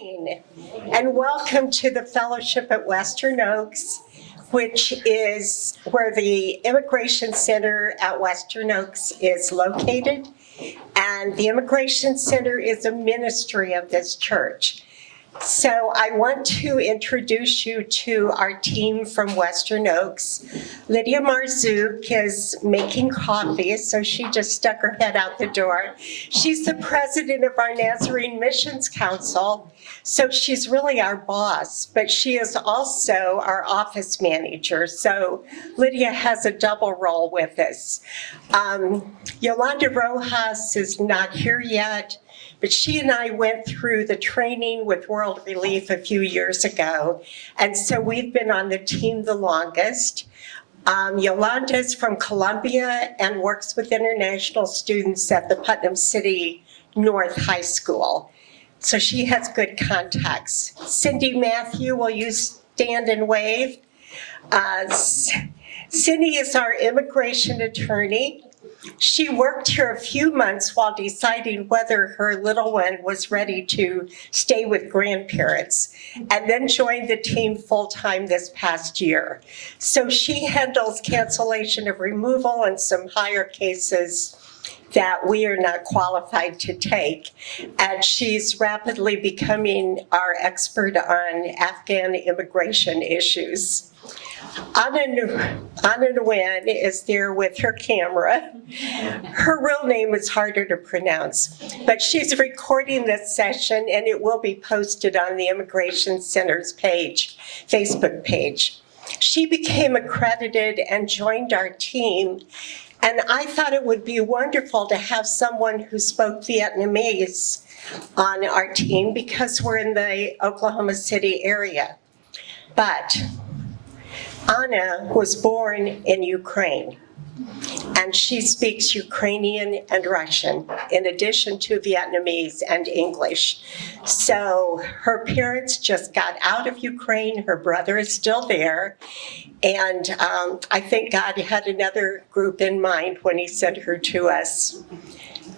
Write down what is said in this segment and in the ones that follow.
morning, and welcome to the fellowship at Western Oaks, which is where the Immigration Center at Western Oaks is located. And the Immigration Center is a ministry of this church. So I want to introduce you to our team from Western Oaks. Lydia Marzouk is making coffee, so she just stuck her head out the door. She's the president of our Nazarene Missions Council, so she's really our boss, but she is also our office manager. So Lydia has a double role with us. Yolanda Rojas is not here yet, but she and I went through the training with World Relief a few years ago, and so we've been on the team the longest. Yolanda is from Columbia and works with international students at the Putnam City North High School. So she has good contacts. Cindy Mathew, will you stand and wave? Sini is our immigration attorney. She worked here a few months while deciding whether her little one was ready to stay with grandparents, and then joined the team full-time this past year. So she handles cancellation of removal and some higher cases that we are not qualified to take. And she's rapidly becoming our expert on Afghan immigration issues. Anna Nguyen is there with her camera. Her real name is harder to pronounce, but she's recording this session and it will be posted on the Immigration Center's page, Facebook page. She became accredited and joined our team, and I thought it would be wonderful to have someone who spoke Vietnamese on our team because we're in the Oklahoma City area. But Anna was born in Ukraine, and she speaks Ukrainian and Russian, in addition to Vietnamese and English. So her parents just got out of Ukraine. Her brother is still there. And I think God had another group in mind when he sent her to us.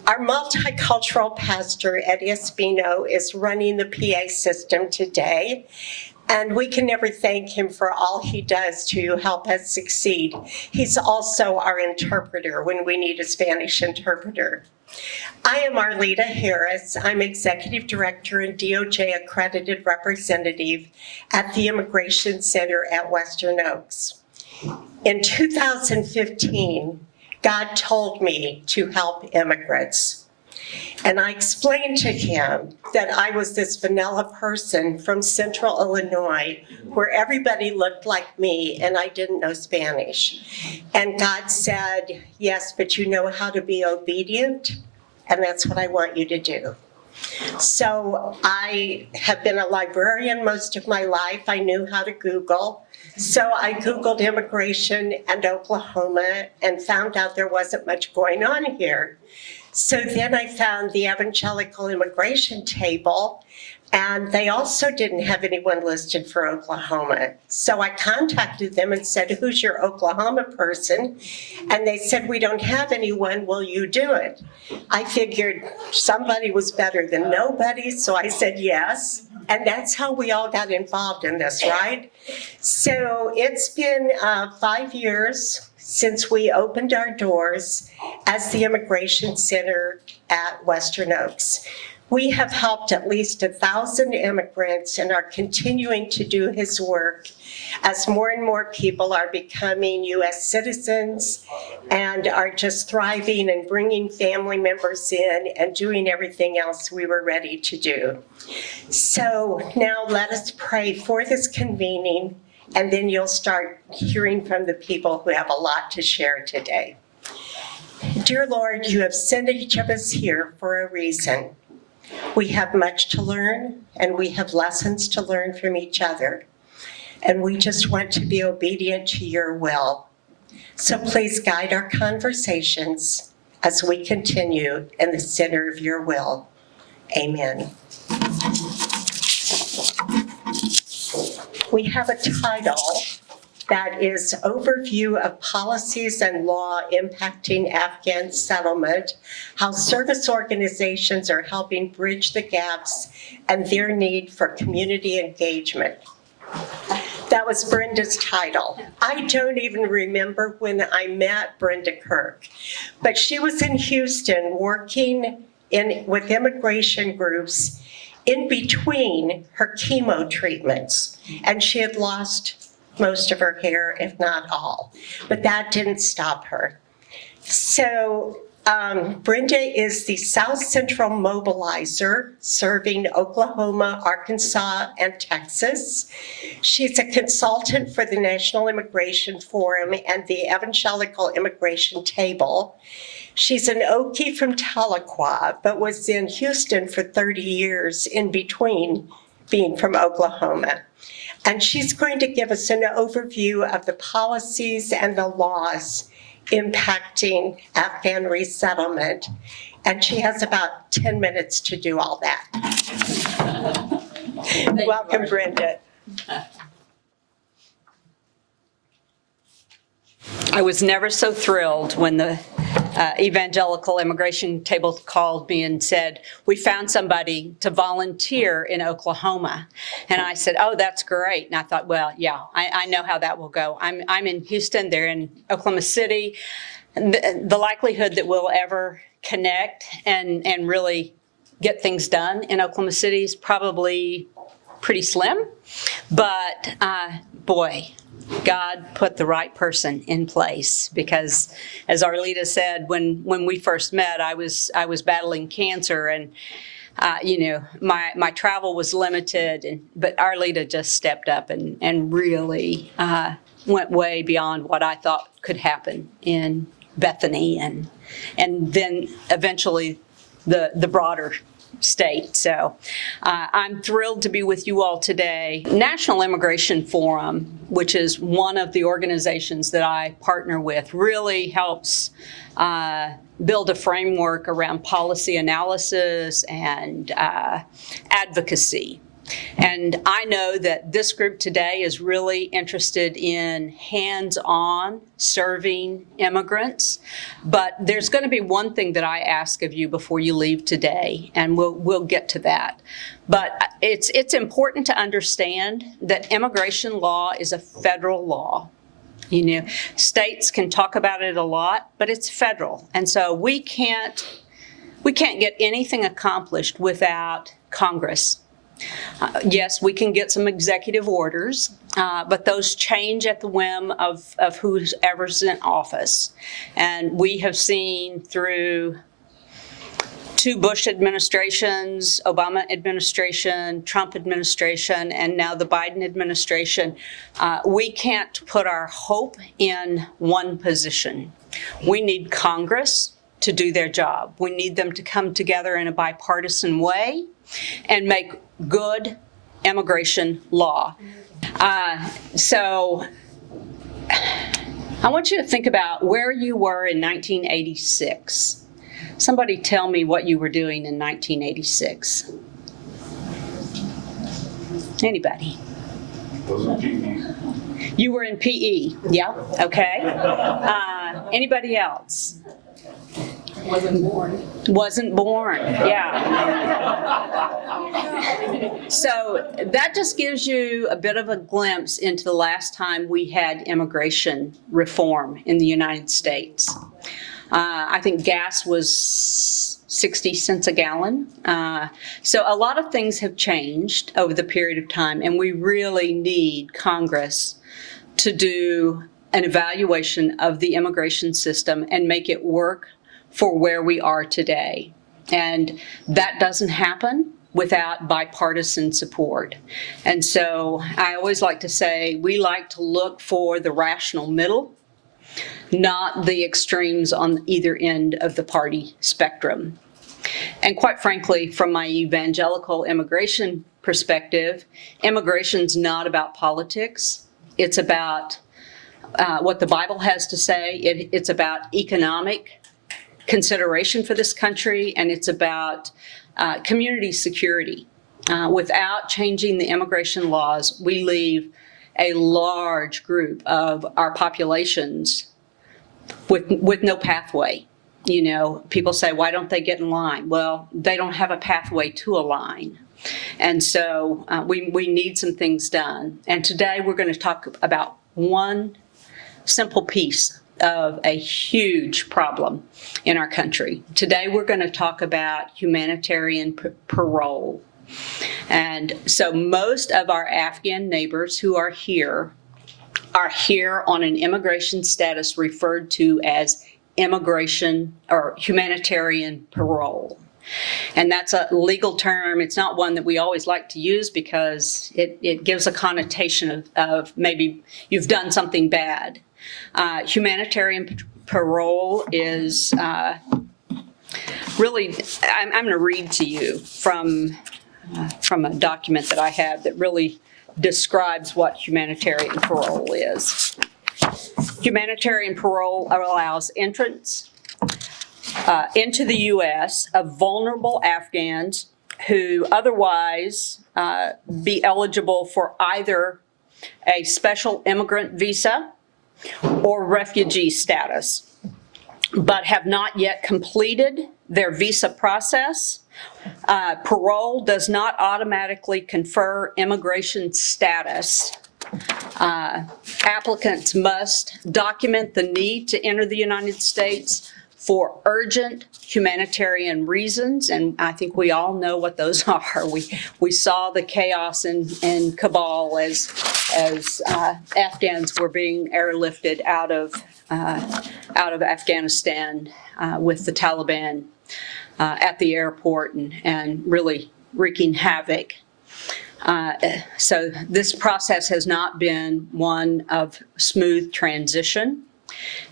Our multicultural pastor, Eddie Espino, is running the PA system today. And we can never thank him for all he does to help us succeed. He's also our interpreter when we need a Spanish interpreter. I am Arlita Harris. I'm Executive Director and DOJ-accredited representative at the Immigration Center at Western Oaks. In 2015, God told me to help immigrants. And I explained to him that I was this vanilla person from Central Illinois where everybody looked like me and I didn't know Spanish. And God said, yes, but you know how to be obedient, and that's what I want you to do. So I have been a librarian most of my life. I knew how to Google. So I Googled immigration and Oklahoma and found out there wasn't much going on here. So then I found the Evangelical immigration table, and they also didn't have anyone listed for Oklahoma. So I contacted them and said, who's your Oklahoma person? And they said, we don't have anyone, will you do it? I figured somebody was better than nobody, so I said yes. And that's how we all got involved in this, right? So it's been 5 years since we opened our doors as the Immigration Center at Western Oaks. We have helped at least 1,000 immigrants and are continuing to do his work as more and more people are becoming U.S. citizens and are just thriving and bringing family members in and doing everything else we were ready to do. So now let us pray for this convening, and then you'll start hearing from the people who have a lot to share today. Dear Lord, you have sent each of us here for a reason. We have much to learn, and we have lessons to learn from each other. And we just want to be obedient to your will. So please guide our conversations as we continue in the center of your will. Amen. We have a title that is Overview of Policies and Law Impacting Afghan Settlement how service organizations are helping bridge the gaps and their need for community engagement. That was Brenda's title. I don't even remember when I met Brenda Kirk, but she was in Houston working with immigration groups in between her chemo treatments, and she had lost most of her hair, if not all, but that didn't stop her. So Brenda is the South Central Mobilizer, serving Oklahoma, Arkansas, and Texas. She's a consultant for the National Immigration Forum and the Evangelical Immigration Table. She's an Okie from Tahlequah, but was in Houston for 30 years in between being from Oklahoma. And she's going to give us an overview of the policies and the laws impacting Afghan resettlement. And she has about 10 minutes to do all that. Welcome, Brenda. I was never so thrilled when the Evangelical Immigration Table called me and said, we found somebody to volunteer in Oklahoma. And I said, oh, that's great. And I thought, well, yeah, I know how that will go. I'm in Houston, they're in Oklahoma City. The likelihood that we'll ever connect and really get things done in Oklahoma City is probably pretty slim. But boy, God put the right person in place, because as Arlita said, when we first met, I was battling cancer, and my travel was limited, but Arlita just stepped up and really went way beyond what I thought could happen in Bethany and then eventually the broader state. So I'm thrilled to be with you all today. National Immigration Forum, which is one of the organizations that I partner with, really helps build a framework around policy analysis and advocacy. And I know that this group today is really interested in hands-on serving immigrants, but there's going to be one thing that I ask of you before you leave today, and we'll get to that. But it's important to understand that immigration law is a federal law. You know, states can talk about it a lot, but it's federal, and so we can't get anything accomplished without Congress. Yes, we can get some executive orders, but those change at the whim of whoever's in office. And we have seen through 2 Bush administrations, Obama administration, Trump administration, and now the Biden administration, we can't put our hope in one position. We need Congress to do their job. We need them to come together in a bipartisan way and make good immigration law. So I want you to think about where you were in 1986. Somebody tell me what you were doing in 1986. Anybody? Was in PE. You were in PE, yeah, okay. Anybody else? Wasn't born. Wasn't born, yeah. So that just gives you a bit of a glimpse into the last time we had immigration reform in the United States. I think gas was 60 cents a gallon. So a lot of things have changed over the period of time, and we really need Congress to do an evaluation of the immigration system and make it work for where we are today. And that doesn't happen without bipartisan support. And so I always like to say we like to look for the rational middle, not the extremes on either end of the party spectrum. And quite frankly, from my evangelical immigration perspective, immigration's not about politics. It's about what the Bible has to say. It's about economic consideration for this country, and it's about community security. Without changing the immigration laws, we leave a large group of our populations with no pathway People say, why don't they get in line? Well, they don't have a pathway to a line. And so we need some things done. And today we're going to talk about one simple piece of a huge problem in our country. Today we're going to talk about humanitarian parole. And so most of our Afghan neighbors who are here on an immigration status referred to as immigration or humanitarian parole. And that's a legal term. It's not one that we always like to use because it gives a connotation of maybe you've done something bad. Humanitarian parole is really, I'm going to read to you from a document that I have that really describes what humanitarian parole is. Humanitarian parole allows entrance into the U.S. of vulnerable Afghans who otherwise be eligible for either a special immigrant visa or refugee status, but have not yet completed their visa process. Parole does not automatically confer immigration status. Applicants must document the need to enter the United States for urgent humanitarian reasons, and I think we all know what those are. We saw the chaos in Kabul as Afghans were being airlifted out of Afghanistan with the Taliban at the airport and really wreaking havoc. So this process has not been one of smooth transition.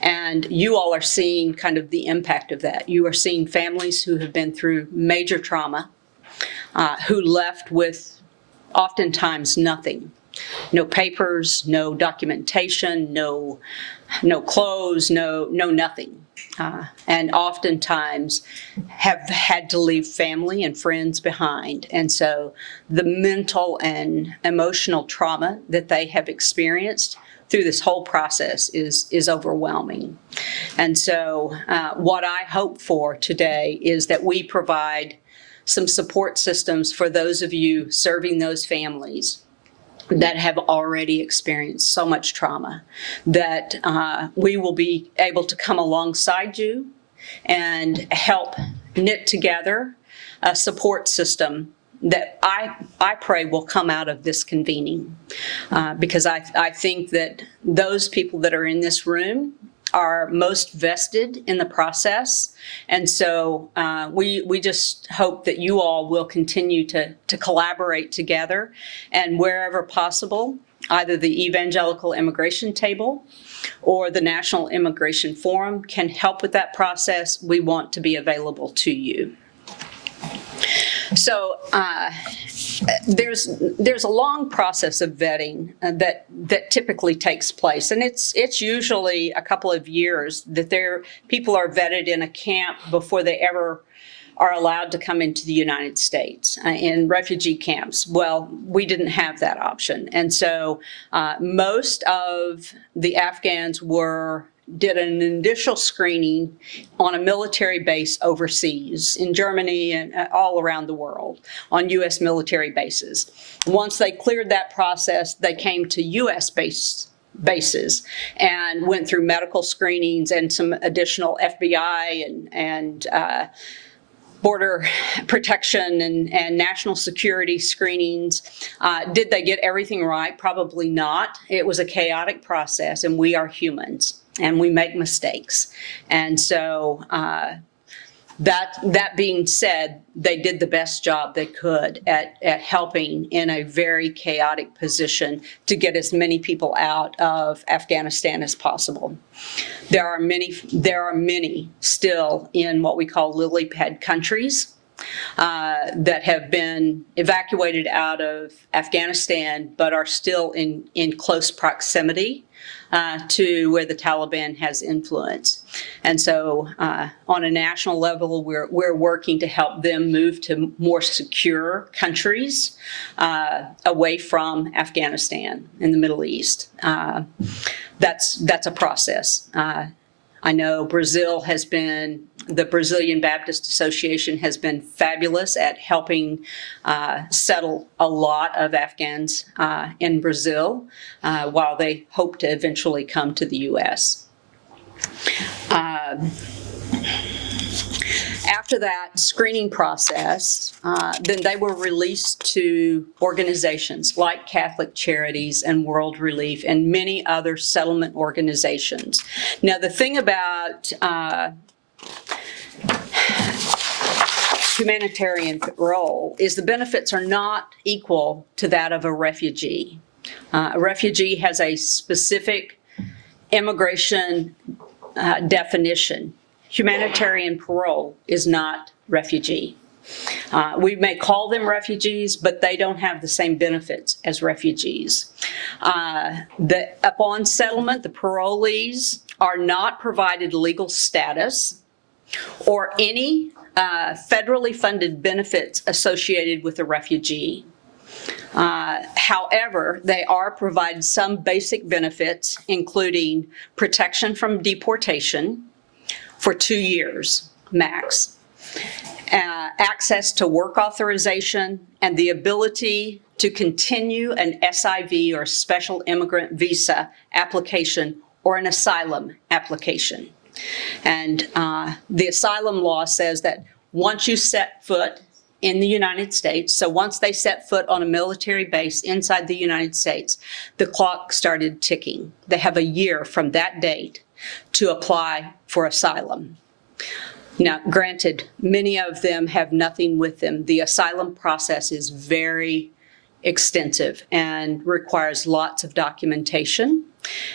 And you all are seeing kind of the impact of that. You are seeing families who have been through major trauma, who left with oftentimes nothing. No papers, no documentation, no clothes, no nothing. And oftentimes have had to leave family and friends behind. And so the mental and emotional trauma that they have experienced through this whole process is overwhelming. And so what I hope for today is that we provide some support systems for those of you serving those families that have already experienced so much trauma, that we will be able to come alongside you and help knit together a support system that I pray will come out of this convening, because I think that those people that are in this room are most vested in the process. And so we just hope that you all will continue to collaborate together, and wherever possible, either the Evangelical Immigration Table or the National Immigration Forum can help with that process. We want to be available to you. So there's a long process of vetting that typically takes place, and it's usually a couple of years that people are vetted in a camp before they ever are allowed to come into the United States in refugee camps. Well, we didn't have that option, and so most of the Afghans did an initial screening on a military base overseas in Germany and all around the world on U.S. military bases. Once they cleared that process, they came to U.S. bases and went through medical screenings and some additional FBI and border protection and national security screenings. Did they get everything right? Probably not. It was a chaotic process, and we are humans. And we make mistakes. And so that being said, they did the best job they could at helping in a very chaotic position to get as many people out of Afghanistan as possible. There are many still in what we call lily pad countries that have been evacuated out of Afghanistan but are still in close proximity to where the Taliban has influence. And so on a national level, we're working to help them move to more secure countries away from Afghanistan in the Middle East. That's a process. I know the Brazilian Baptist Association has been fabulous at helping settle a lot of Afghans in Brazil while they hope to eventually come to the U.S. After that screening process, then they were released to organizations like Catholic Charities and World Relief and many other settlement organizations. Now, the thing about humanitarian role is the benefits are not equal to that of a refugee. A refugee has a specific immigration definition. Humanitarian parole is not refugee. We may call them refugees, but they don't have the same benefits as refugees. Upon settlement, the parolees are not provided legal status or any federally funded benefits associated with a refugee. However, they are provided some basic benefits, including protection from deportation for 2 years max, access to work authorization, and the ability to continue an SIV or special immigrant visa application or an asylum application. And the asylum law says that once you set foot in the United States, so once they set foot on a military base inside the United States, the clock started ticking. They have a year from that date to apply for asylum. Now, granted, many of them have nothing with them. The asylum process is very extensive and requires lots of documentation.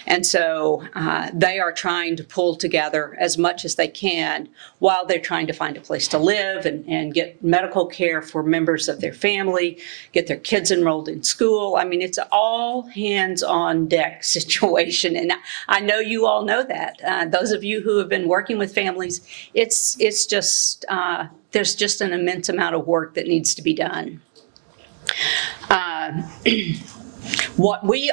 And so they are trying to pull together as much as they can while they're trying to find a place to live and get medical care for members of their family, get their kids enrolled in school. I mean, it's an all hands on deck situation. And I know you all know that. Those of you who have been working with families, it's just, there's just an immense amount of work that needs to be done. We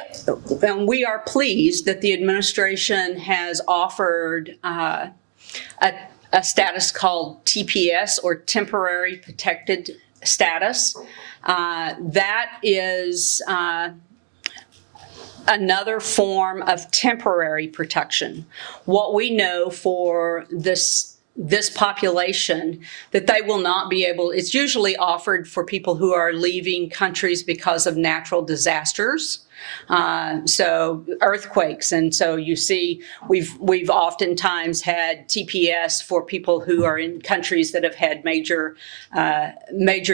are pleased that the administration has offered a status called TPS, or Temporary Protected Status. That is another form of temporary protection. What we know for this population, that they will not be able, it's usually offered for people who are leaving countries because of natural disasters, so earthquakes. And so you see, we've oftentimes had TPS for people who are in countries that have had major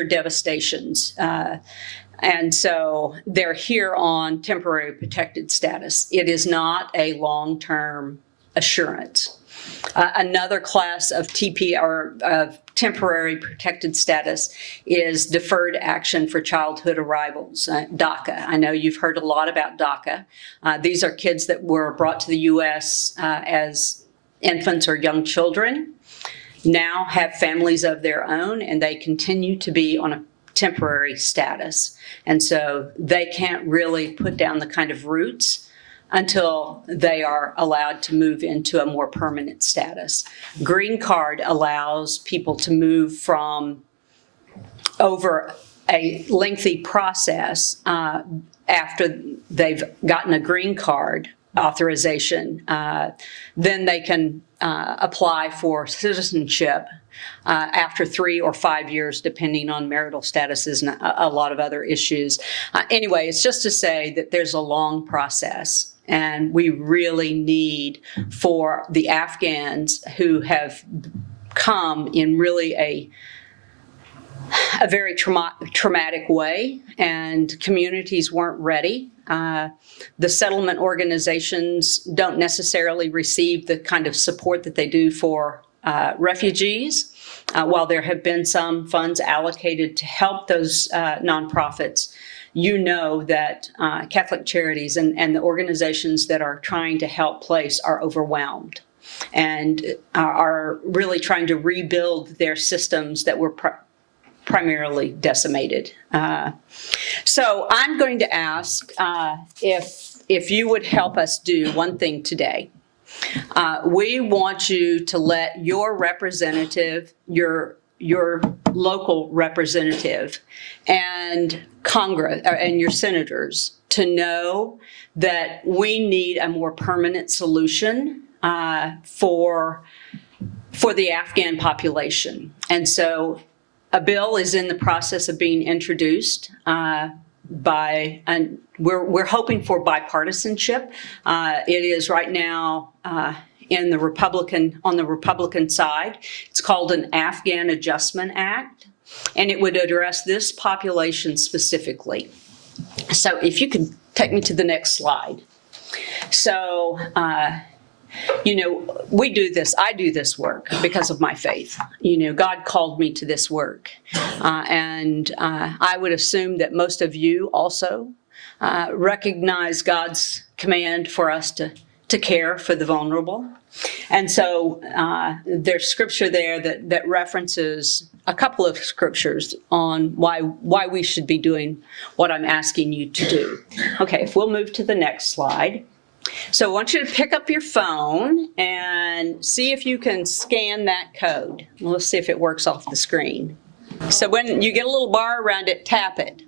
devastations. And so they're here on temporary protected status. It is not a long-term assurance. Another class of of temporary protected status is deferred action for childhood arrivals, DACA. I know you've heard a lot about DACA. These are kids that were brought to the U.S. As infants or young children, now have families of their own, and they continue to be on a temporary status. And so they can't really put down the kind of roots until they are allowed to move into a more permanent status. Green card allows people to move from over a lengthy process after they've gotten a green card authorization. Then they can apply for citizenship after 3 or 5 years, depending on marital statuses and a lot of other issues. Anyway, it's just to say that there's a long process. And we really need for the Afghans who have come in really a very traumatic way, and communities weren't ready. The settlement organizations don't necessarily receive the kind of support that they do for refugees. While there have been some funds allocated to help those nonprofits, you know that Catholic Charities and the organizations that are trying to help place are overwhelmed and are really trying to rebuild their systems that were primarily decimated. So I'm going to ask if you would help us do one thing today. We want you to let your representative, your local representative, and Congress and your senators to know that we need a more permanent solution for the Afghan population. And so a bill is in the process of being introduced and we're hoping for bipartisanship. It is right now on the Republican side. It's called an Afghan Adjustment Act, and it would address this population specifically. So if you could take me to the next slide. So, we do this, I do this work because of my faith. God called me to this work. And I would assume that most of you also recognize God's command for us to care for the vulnerable. And so there's scripture there that references a couple of scriptures on why we should be doing what I'm asking you to do. Okay, if we'll move to the next slide. So I want you to pick up your phone and see if you can scan that code. Let's see if it works off the screen. So when you get a little bar around it, tap it.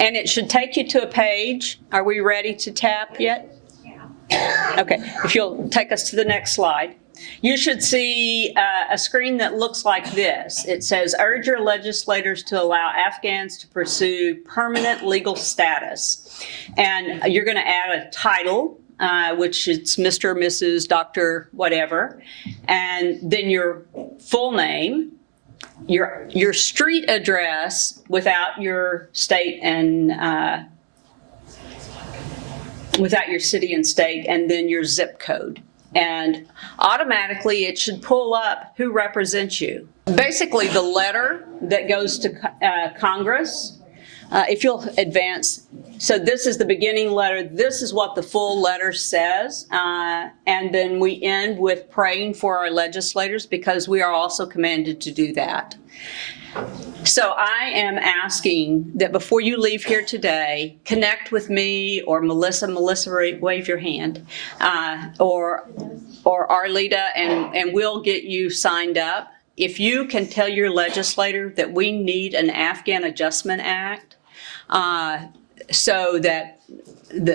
And it should take you to a page. Are we ready to tap yet? Yeah. Okay, if you'll take us to the next slide. You should see a screen that looks like this. It says, urge your legislators to allow Afghans to pursue permanent legal status. And you're going to add a title, which it's Mr. or Mrs., Dr., whatever, and then your full name, your street address without your state and without your city and state, and then your zip code. And automatically it should pull up who represents you. Basically the letter that goes to Congress, if you'll advance. So this is the beginning letter. This is what the full letter says. And then we end with praying for our legislators because we are also commanded to do that. So I am asking that before you leave here today, connect with me or Melissa. Melissa, wave your hand, or Arlita, and we'll get you signed up. If you can tell your legislator that we need an Afghan Adjustment Act so that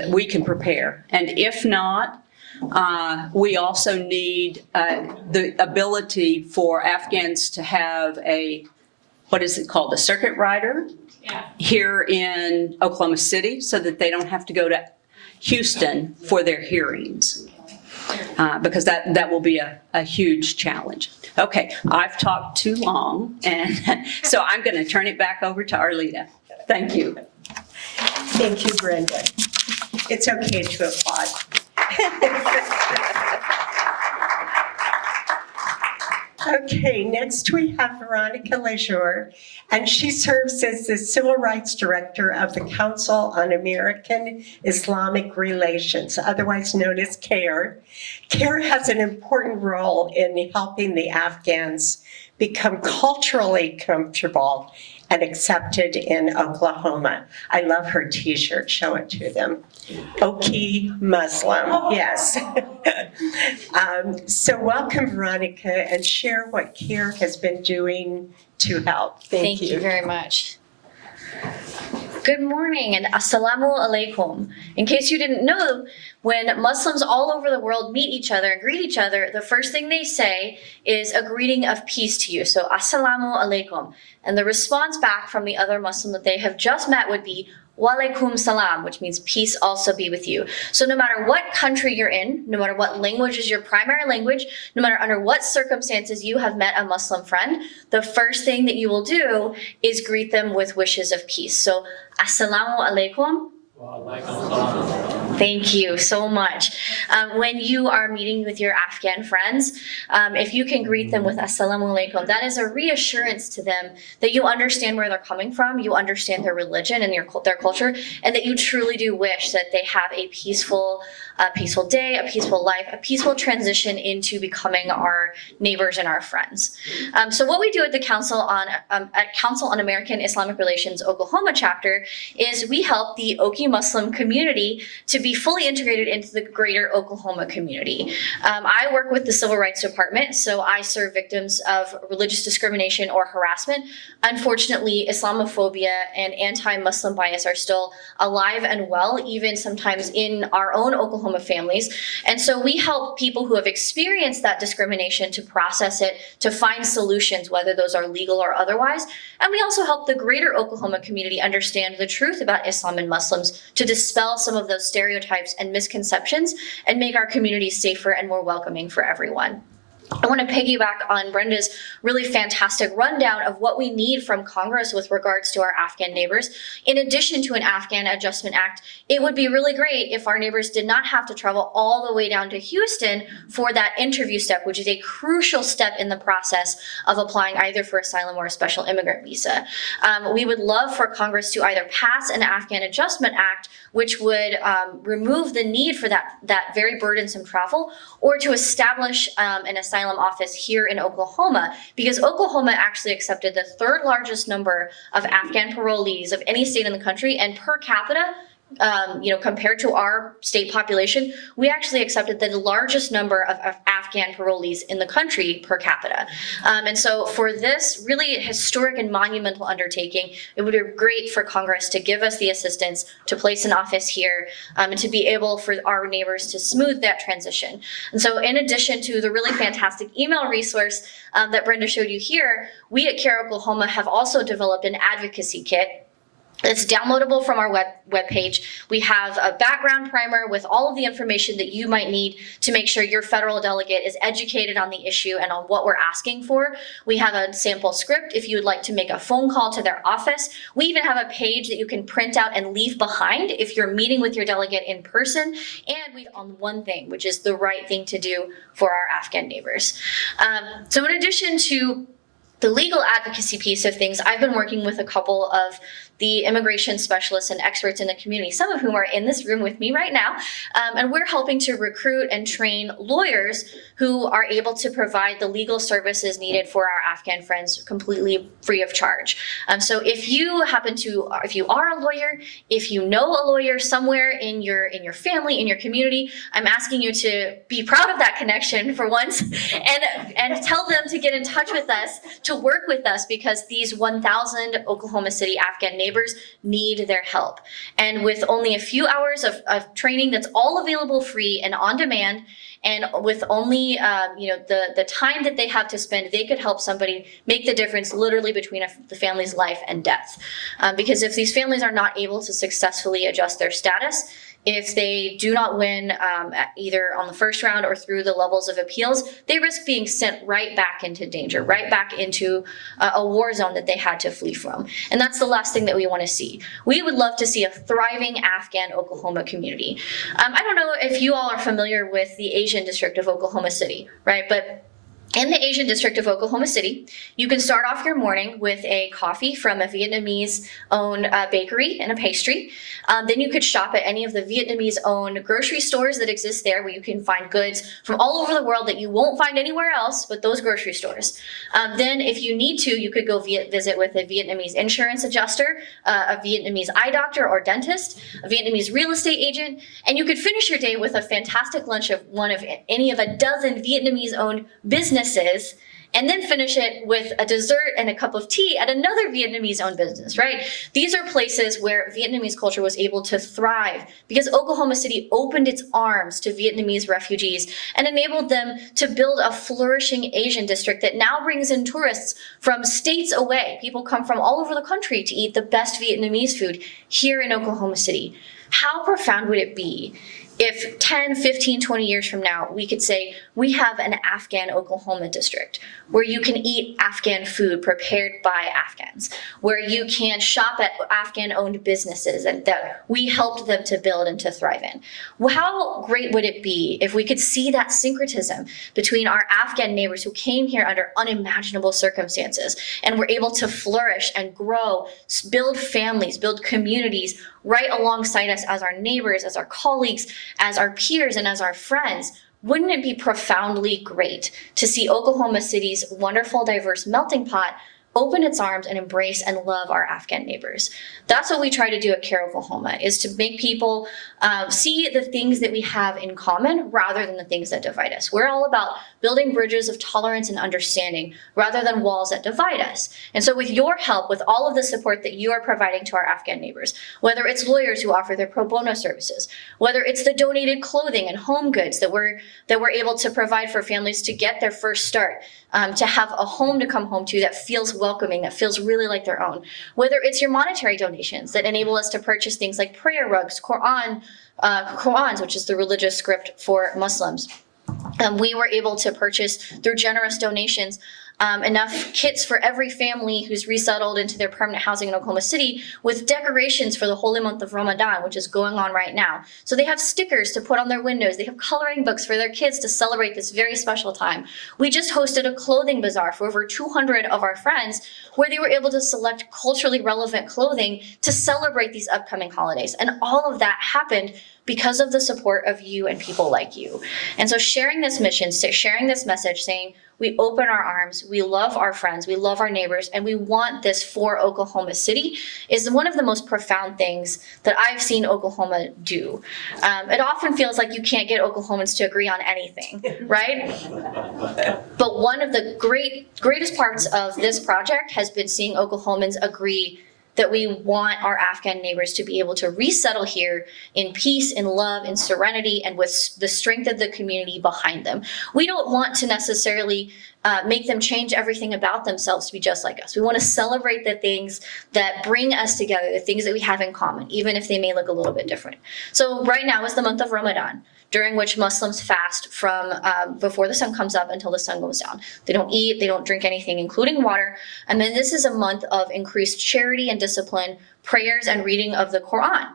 we can prepare. And if not, we also need the ability for Afghans to have what is it called, a circuit rider here in Oklahoma City so that they don't have to go to Houston for their hearings, because that will be a huge challenge. Okay, I've talked too long, and so I'm going to turn it back over to Arlita. Thank you. Thank you, Brenda. It's okay to applaud. Okay, next we have Veronica Laizure, and she serves as the Civil Rights Director of the Council on American Islamic Relations, otherwise known as CARE. CARE has an important role in helping the Afghans become culturally comfortable and accepted in Oklahoma. I love her t-shirt, show it to them. Okie Muslim, yes. So welcome, Veronica, and share what CARE has been doing to help. Thank you. Thank you very much. Good morning and assalamu alaikum. In case you didn't know, when Muslims all over the world meet each other and greet each other, the first thing they say is a greeting of peace to you. So assalamu alaikum. And the response back from the other Muslim that they have just met would be wa alaikum salam, which means peace also be with you. So no matter what country you're in, no matter what language is your primary language, no matter under what circumstances you have met a Muslim friend, the first thing that you will do is greet them with wishes of peace. So assalamu alaikum. Thank you so much. When you are meeting with your Afghan friends, if you can greet them with assalamu alaikum, that is a reassurance to them that you understand where they're coming from, you understand their religion and their culture, and that you truly do wish that they have a peaceful day, a peaceful life, a peaceful transition into becoming our neighbors and our friends. So what we do at the Council on American Islamic Relations Oklahoma chapter is we help the Okie Muslim community to be fully integrated into the greater Oklahoma community. I work with the Civil Rights Department, so I serve victims of religious discrimination or harassment. Unfortunately, Islamophobia and anti-Muslim bias are still alive and well, even sometimes in our own Oklahoma families. And so we help people who have experienced that discrimination to process it, to find solutions, whether those are legal or otherwise. And we also help the greater Oklahoma community understand the truth about Islam and Muslims, to dispel some of those stereotypes and misconceptions and make our communities safer and more welcoming for everyone. I want to piggyback on Brenda's really fantastic rundown of what we need from Congress with regards to our Afghan neighbors. In addition to an Afghan Adjustment Act, it would be really great if our neighbors did not have to travel all the way down to Houston for that interview step, which is a crucial step in the process of applying either for asylum or a special immigrant visa. We would love for Congress to either pass an Afghan Adjustment Act, which would remove the need for that very burdensome travel, or to establish an asylum office here in Oklahoma, because Oklahoma actually accepted the third largest number of Afghan parolees of any state in the country, and per capita, compared to our state population, we actually accepted the largest number of Afghan parolees in the country per capita. And so for this really historic and monumental undertaking, it would be great for Congress to give us the assistance to place an office here, and to be able for our neighbors to smooth that transition. And so in addition to the really fantastic email resource that Brenda showed you here, we at CARE Oklahoma have also developed an advocacy kit. It's downloadable from our webpage. We have a background primer with all of the information that you might need to make sure your federal delegate is educated on the issue and on what we're asking for. We have a sample script if you would like to make a phone call to their office. We even have a page that you can print out and leave behind if you're meeting with your delegate in person. And we on one thing, which is the right thing to do for our Afghan neighbors. So in addition to the legal advocacy piece of things, I've been working with a couple of the immigration specialists and experts in the community, some of whom are in this room with me right now. And we're helping to recruit and train lawyers who are able to provide the legal services needed for our Afghan friends completely free of charge. So if you are a lawyer, if you know a lawyer somewhere in your family, in your community, I'm asking you to be proud of that connection for once, and tell them to get in touch with us, to work with us, because these 1,000 Oklahoma City Afghan neighbors need their help. And with only a few hours of training that's all available free and on demand, and with only the time that they have to spend, they could help somebody make the difference literally between the family's life and death. Because if these families are not able to successfully adjust their status, if they do not win either on the first round or through the levels of appeals, they risk being sent right back into danger, right back into a war zone that they had to flee from. And that's the last thing that we want to see. We would love to see a thriving Afghan Oklahoma community. I don't know if you all are familiar with the Asian district of Oklahoma City, right? But in the Asian district of Oklahoma City, you can start off your morning with a coffee from a Vietnamese-owned bakery and a pastry. Then you could shop at any of the Vietnamese-owned grocery stores that exist there, where you can find goods from all over the world that you won't find anywhere else but those grocery stores. Then if you need to, you could go visit with a Vietnamese insurance adjuster, a Vietnamese eye doctor or dentist, a Vietnamese real estate agent, and you could finish your day with a fantastic lunch of one of any of a dozen Vietnamese-owned businesses, and then finish it with a dessert and a cup of tea at another Vietnamese-owned business, right? These are places where Vietnamese culture was able to thrive because Oklahoma City opened its arms to Vietnamese refugees and enabled them to build a flourishing Asian district that now brings in tourists from states away. People come from all over the country to eat the best Vietnamese food here in Oklahoma City. How profound would it be if 10, 15, 20 years from now, we could say we have an Afghan Oklahoma district where you can eat Afghan food prepared by Afghans, where you can shop at Afghan-owned businesses and that we helped them to build and to thrive in. Well, how great would it be if we could see that syncretism between our Afghan neighbors who came here under unimaginable circumstances and were able to flourish and grow, build families, build communities right alongside us as our neighbors, as our colleagues, as our peers, and as our friends? Wouldn't it be profoundly great to see Oklahoma City's wonderful, diverse melting pot open its arms and embrace and love our Afghan neighbors. That's what we try to do at CARE Oklahoma, is to make people see the things that we have in common rather than the things that divide us. We're all about building bridges of tolerance and understanding rather than walls that divide us. And so with your help, with all of the support that you are providing to our Afghan neighbors, whether it's lawyers who offer their pro bono services, whether it's the donated clothing and home goods that we're able to provide for families to get their first start, to have a home to come home to that feels welcoming, that feels really like their own. Whether it's your monetary donations that enable us to purchase things like prayer rugs, Qur'ans, which is the religious script for Muslims. We were able to purchase through generous donations enough kits for every family who's resettled into their permanent housing in Oklahoma City, with decorations for the holy month of Ramadan, which is going on right now. So they have stickers to put on their windows. They have coloring books for their kids to celebrate this very special time. We just hosted a clothing bazaar for over 200 of our friends, where they were able to select culturally relevant clothing to celebrate these upcoming holidays. And all of that happened because of the support of you and people like you. And so sharing this mission, sharing this message, saying we open our arms, we love our friends, we love our neighbors, and we want this for Oklahoma City, is one of the most profound things that I've seen Oklahoma do. It often feels like you can't get Oklahomans to agree on anything, right? But one of the greatest parts of this project has been seeing Oklahomans agree that we want our Afghan neighbors to be able to resettle here in peace, in love, in serenity, and with the strength of the community behind them. We don't want to necessarily make them change everything about themselves to be just like us. We want to celebrate the things that bring us together, the things that we have in common, even if they may look a little bit different. So right now is the month of Ramadan, during which Muslims fast from before the sun comes up until the sun goes down. They don't eat, they don't drink anything, including water. And then this is a month of increased charity and discipline, prayers and reading of the Quran.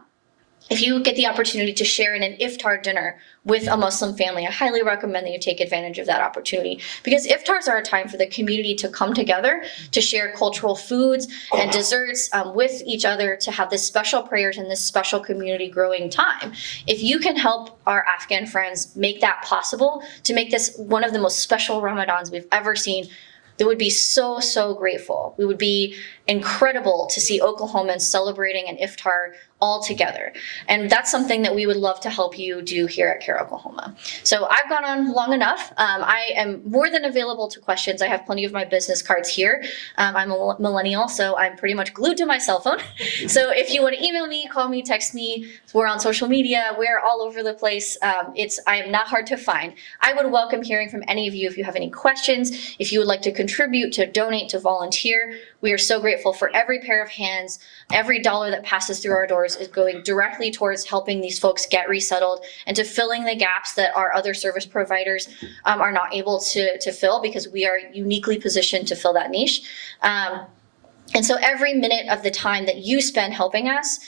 If you get the opportunity to share in an iftar dinner with a Muslim family, I highly recommend that you take advantage of that opportunity, because iftars are a time for the community to come together, to share cultural foods and desserts with each other, to have this special prayers and this special community growing time. If you can help our Afghan friends make that possible, to make this one of the most special Ramadans we've ever seen, they would be so, so grateful. We would be incredible to see Oklahomans celebrating an iftar all together. And that's something that we would love to help you do here at CARE Oklahoma. So I've gone on long enough. I am more than available to questions. I have plenty of my business cards here. I'm a millennial, so I'm pretty much glued to my cell phone. So if you want to email me, call me, text me, we're on social media, we're all over the place. I am not hard to find. I would welcome hearing from any of you if you have any questions, if you would like to contribute, to donate, to volunteer. We are so grateful for every pair of hands. Every dollar that passes through our doors is going directly towards helping these folks get resettled and to filling the gaps that our other service providers are not able to fill, because we are uniquely positioned to fill that niche. And so every minute of the time that you spend helping us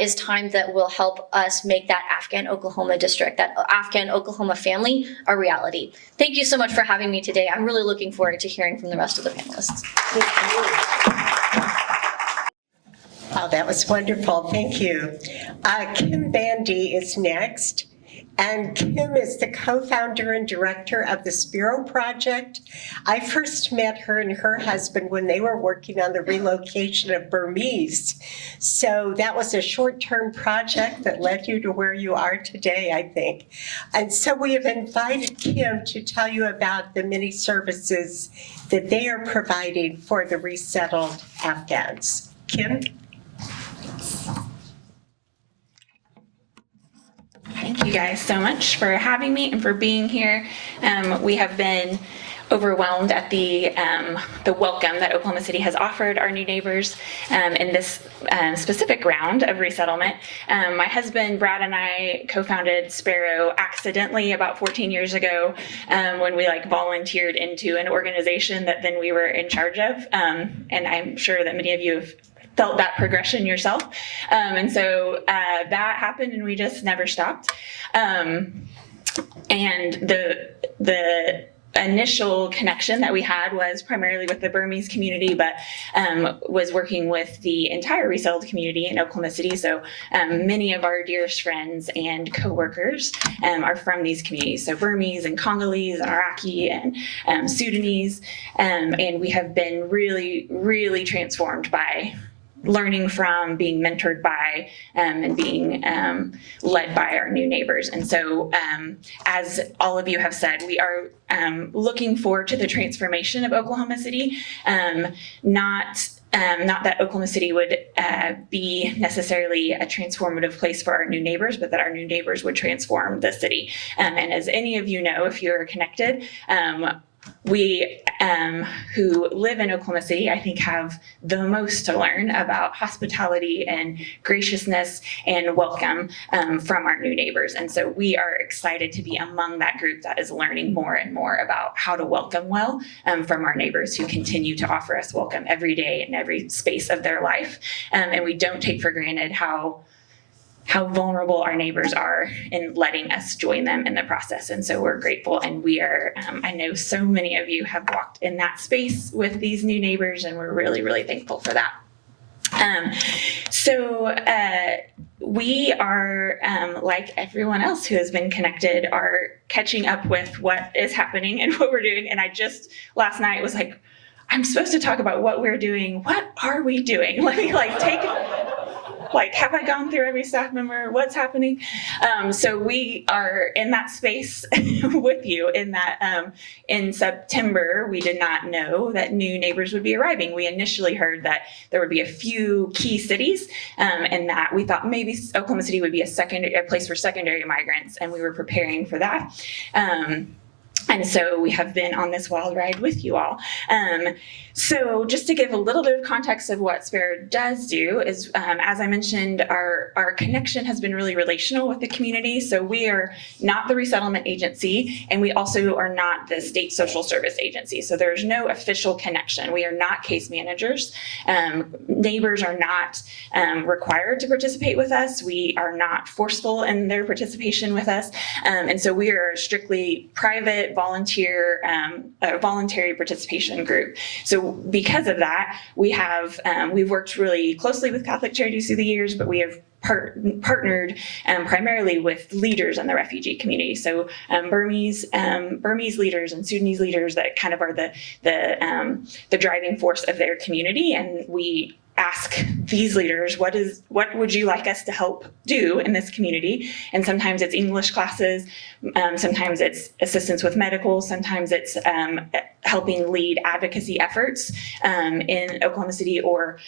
is time that will help us make that Afghan Oklahoma district, that Afghan Oklahoma family, a reality. Thank you so much for having me today. I'm really looking forward to hearing from the rest of the panelists. Oh, that was wonderful. Thank you. Kim Bandy is next. And Kim is the co-founder and director of the Spero Project. I first met her and her husband when they were working on the relocation of Burmese. So that was a short-term project that led you to where you are today, I think. And so we have invited Kim to tell you about the many services that they are providing for the resettled Afghans. Kim? Thank you guys so much for having me and for being here. We have been overwhelmed at the welcome that Oklahoma City has offered our new neighbors in this specific round of resettlement. My husband Brad and I co-founded Spero accidentally about 14 years ago when we volunteered into an organization that then we were in charge of, and I'm sure that many of you have felt that progression yourself. And so that happened and we just never stopped. And the initial connection that we had was primarily with the Burmese community, but was working with the entire resettled community in Oklahoma City. So many of our dearest friends and coworkers are from these communities. So Burmese and Congolese and Iraqi and Sudanese. And we have been really, really transformed by learning from, being mentored by, and being led by our new neighbors. And so, as all of you have said, we are looking forward to the transformation of Oklahoma City. Not that Oklahoma City would be necessarily a transformative place for our new neighbors, but that our new neighbors would transform the city. And as any of you know, if you're connected, we who live in Oklahoma City, I think, have the most to learn about hospitality and graciousness and welcome from our new neighbors. And so we are excited to be among that group that is learning more and more about how to welcome well from our neighbors who continue to offer us welcome every day in every space of their life. And we don't take for granted how vulnerable our neighbors are in letting us join them in the process. And so we're grateful, and we are, I know so many of you have walked in that space with these new neighbors, and we're really, really thankful for that. We are, like everyone else who has been connected, are catching up with what is happening and what we're doing. And I just, last night was like, I'm supposed to talk about what we're doing. What are we doing? Let me take have I gone through every staff member? What's happening? So we are in that space with you in that in September, we did not know that new neighbors would be arriving. We initially heard that there would be a few key cities and that we thought maybe Oklahoma City would be a place for secondary migrants, and we were preparing for that. And so we have been on this wild ride with you all. So just to give a little bit of context of what Spero does do is, as I mentioned, our connection has been really relational with the community. So we are not the resettlement agency, and we also are not the state social service agency. So there's no official connection. We are not case managers. Neighbors are not required to participate with us. We are not forceful in their participation with us. And so we are a strictly private, voluntary participation group. So because of that, we've worked really closely with Catholic Charities through the years, but we have partnered primarily with leaders in the refugee community. So Burmese leaders and Sudanese leaders that kind of are the driving force of their community, and we ask these leaders, what would you like us to help do in this community? And sometimes it's English classes, sometimes it's assistance with medical, sometimes it's helping lead advocacy efforts in Oklahoma City or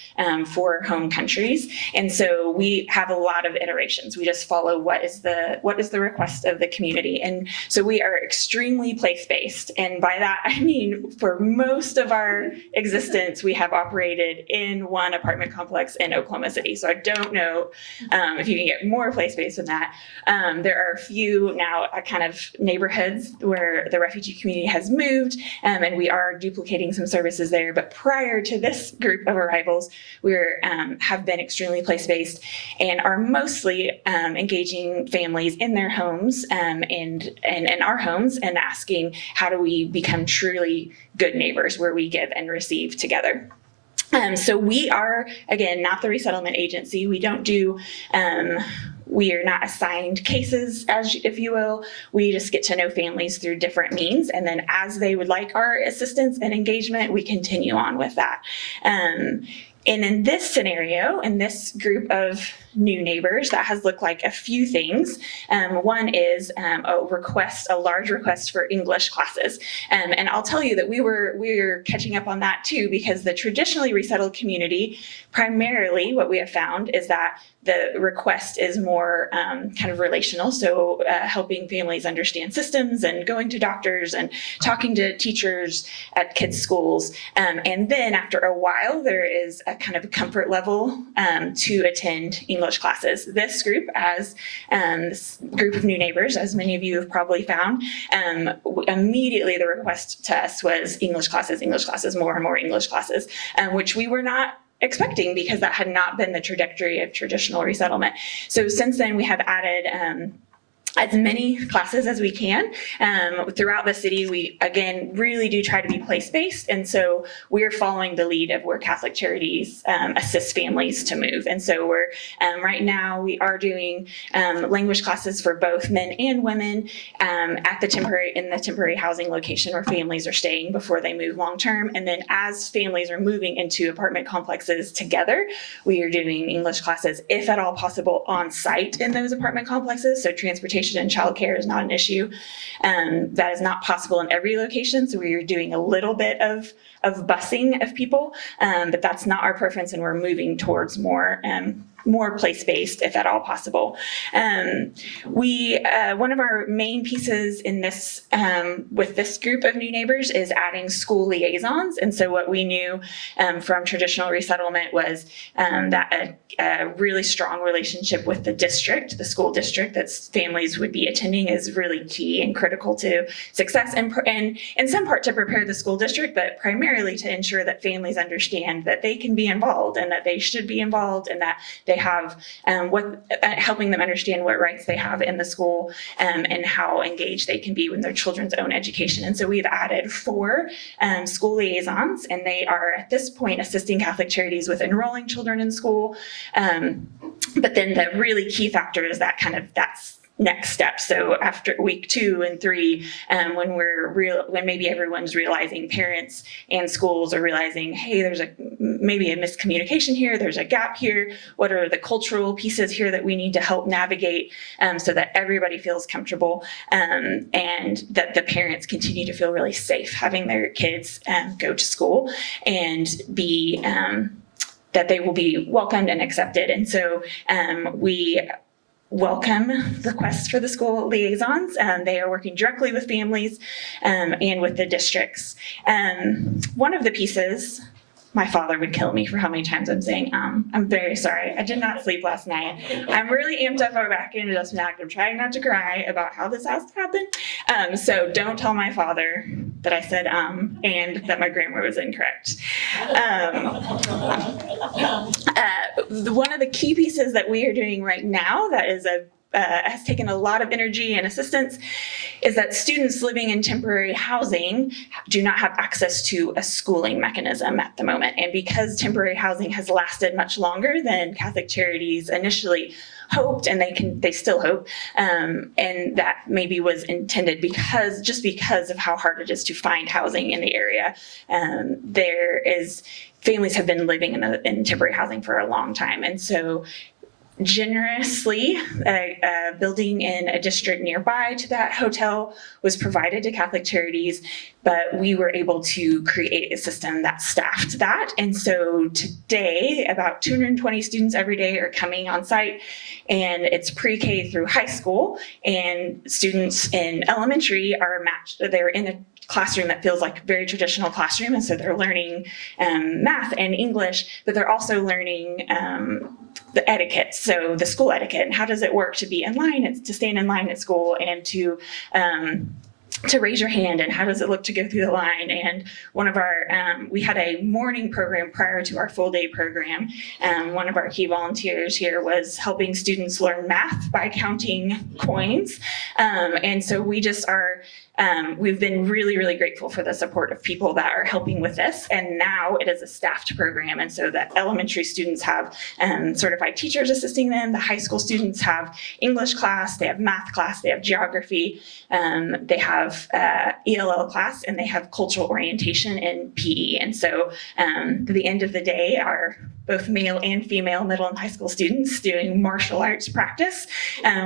for home countries. And so we have a lot of iterations. We just follow what is the request of the community. And so we are extremely place-based. And by that, I mean, for most of our existence, we have operated in one apartment complex in Oklahoma City. So I don't know if you can get more place-based than that. There are a few now kind of neighborhoods where the refugee community has moved, and we are duplicating some services there. But prior to this group of arrivals, we have been extremely place-based and are mostly engaging families in their homes and in our homes, and asking, how do we become truly good neighbors where we give and receive together? So we are, again, not the resettlement agency. We don't do, we are not assigned cases, if you will. We just get to know families through different means. And then as they would like our assistance and engagement, we continue on with that. And in this scenario, in this group of new neighbors, that has looked like a few things. One is a large request for English classes. And I'll tell you that we were catching up on that too, because the traditionally resettled community, primarily what we have found is that the request is more kind of relational. So helping families understand systems and going to doctors and talking to teachers at kids' schools. And then after a while, there is a kind of comfort level to attend English classes. This group, this group of new neighbors, as many of you have probably found, immediately the request to us was English classes, more and more English classes, which we were not expecting, because that had not been the trajectory of traditional resettlement. So since then, we have added as many classes as we can. Throughout the city, we, again, really do try to be place-based. And so we're following the lead of where Catholic Charities assist families to move. And so we're, right now, we are doing language classes for both men and women at the temporary housing location where families are staying before they move long-term. And then as families are moving into apartment complexes together, we are doing English classes, if at all possible, on site in those apartment complexes. So transportation and childcare is not an issue. That is not possible in every location. So we are doing a little bit of busing of people, but that's not our preference, and we're moving towards more place-based, if at all possible. One of our main pieces in this, with this group of new neighbors, is adding school liaisons. And so what we knew from traditional resettlement was that a really strong relationship with the district, the school district that families would be attending, is really key and critical to success, and in some part to prepare the school district, but primarily to ensure that families understand that they can be involved and that they should be involved, and that they have helping them understand what rights they have in the school, and how engaged they can be in their children's own education. And so we've added 4 school liaisons, and they are at this point assisting Catholic Charities with enrolling children in school. But then the really key factor is that's next step. So after week 2 and 3, when maybe everyone's realizing, parents and schools are realizing, hey, there's maybe a miscommunication here, there's a gap here, what are the cultural pieces here that we need to help navigate, so that everybody feels comfortable, and that the parents continue to feel really safe having their kids go to school, and be that they will be welcomed and accepted. And so we welcome requests for the school liaisons. They are working directly with families and with the districts. One of the pieces, my father would kill me for how many times I'm saying, I'm very sorry. I did not sleep last night. I'm really amped up our back end adjustment act. I'm trying not to cry about how this has to happen. So don't tell my father that I said, and that my grammar was incorrect. One of the key pieces that we are doing right now that is has taken a lot of energy and assistance is that students living in temporary housing do not have access to a schooling mechanism at the moment. And because temporary housing has lasted much longer than Catholic Charities initially hoped, and they still hope, and that maybe was intended because of how hard it is to find housing in the area, families have been living in temporary housing for a long time. And so generously, a building in a district nearby to that hotel was provided to Catholic Charities, but we were able to create a system that staffed that. And so today, about 220 students every day are coming on site, and it's pre-K through high school, and students in elementary are matched. They're in a classroom that feels like a very traditional classroom, and so they're learning math and English, but they're also learning the etiquette, so the school etiquette, and how does it work to be in line, to stand in line at school, and to raise your hand, and how does it look to go through the line. And one of our, we had a morning program prior to our full day program. One of our key volunteers here was helping students learn math by counting coins. And so we just are, we've been really, really grateful for the support of people that are helping with this. And now it is a staffed program. And so the elementary students have certified teachers assisting them. The high school students have English class, they have math class, they have geography, they have ELL class, and they have cultural orientation and PE. And so at the end of the day, our both male and female middle and high school students doing martial arts practice,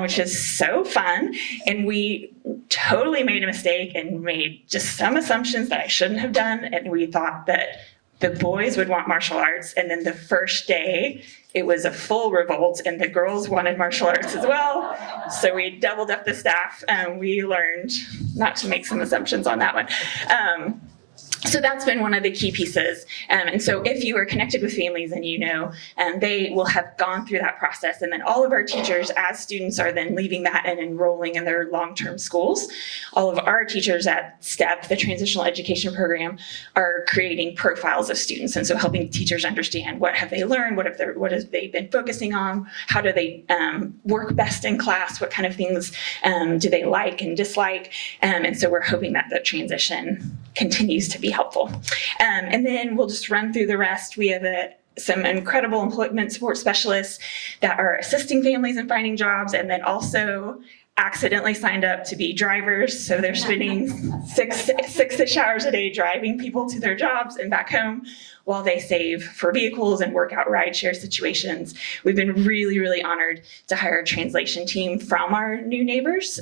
which is so fun. And we totally made a mistake and made just some assumptions that I shouldn't have done. And we thought that the boys would want martial arts. And then the first day, it was a full revolt, and the girls wanted martial arts as well. So we doubled up the staff, and we learned not to make some assumptions on that one. So that's been one of the key pieces. And so if you are connected with families and you know, they will have gone through that process. And then all of our teachers, as students are then leaving that and enrolling in their long-term schools, all of our teachers at STEP, the Transitional Education Program, are creating profiles of students. And so helping teachers understand what have they learned, what have they been focusing on, how do they work best in class, what kind of things do they like and dislike. And so we're hoping that the transition continues to be helpful. And then we'll just run through the rest. We have some incredible employment support specialists that are assisting families in finding jobs, and then also accidentally signed up to be drivers. So they're spending six-ish hours a day driving people to their jobs and back home while they save for vehicles and work out rideshare situations. We've been really, really honored to hire a translation team from our new neighbors.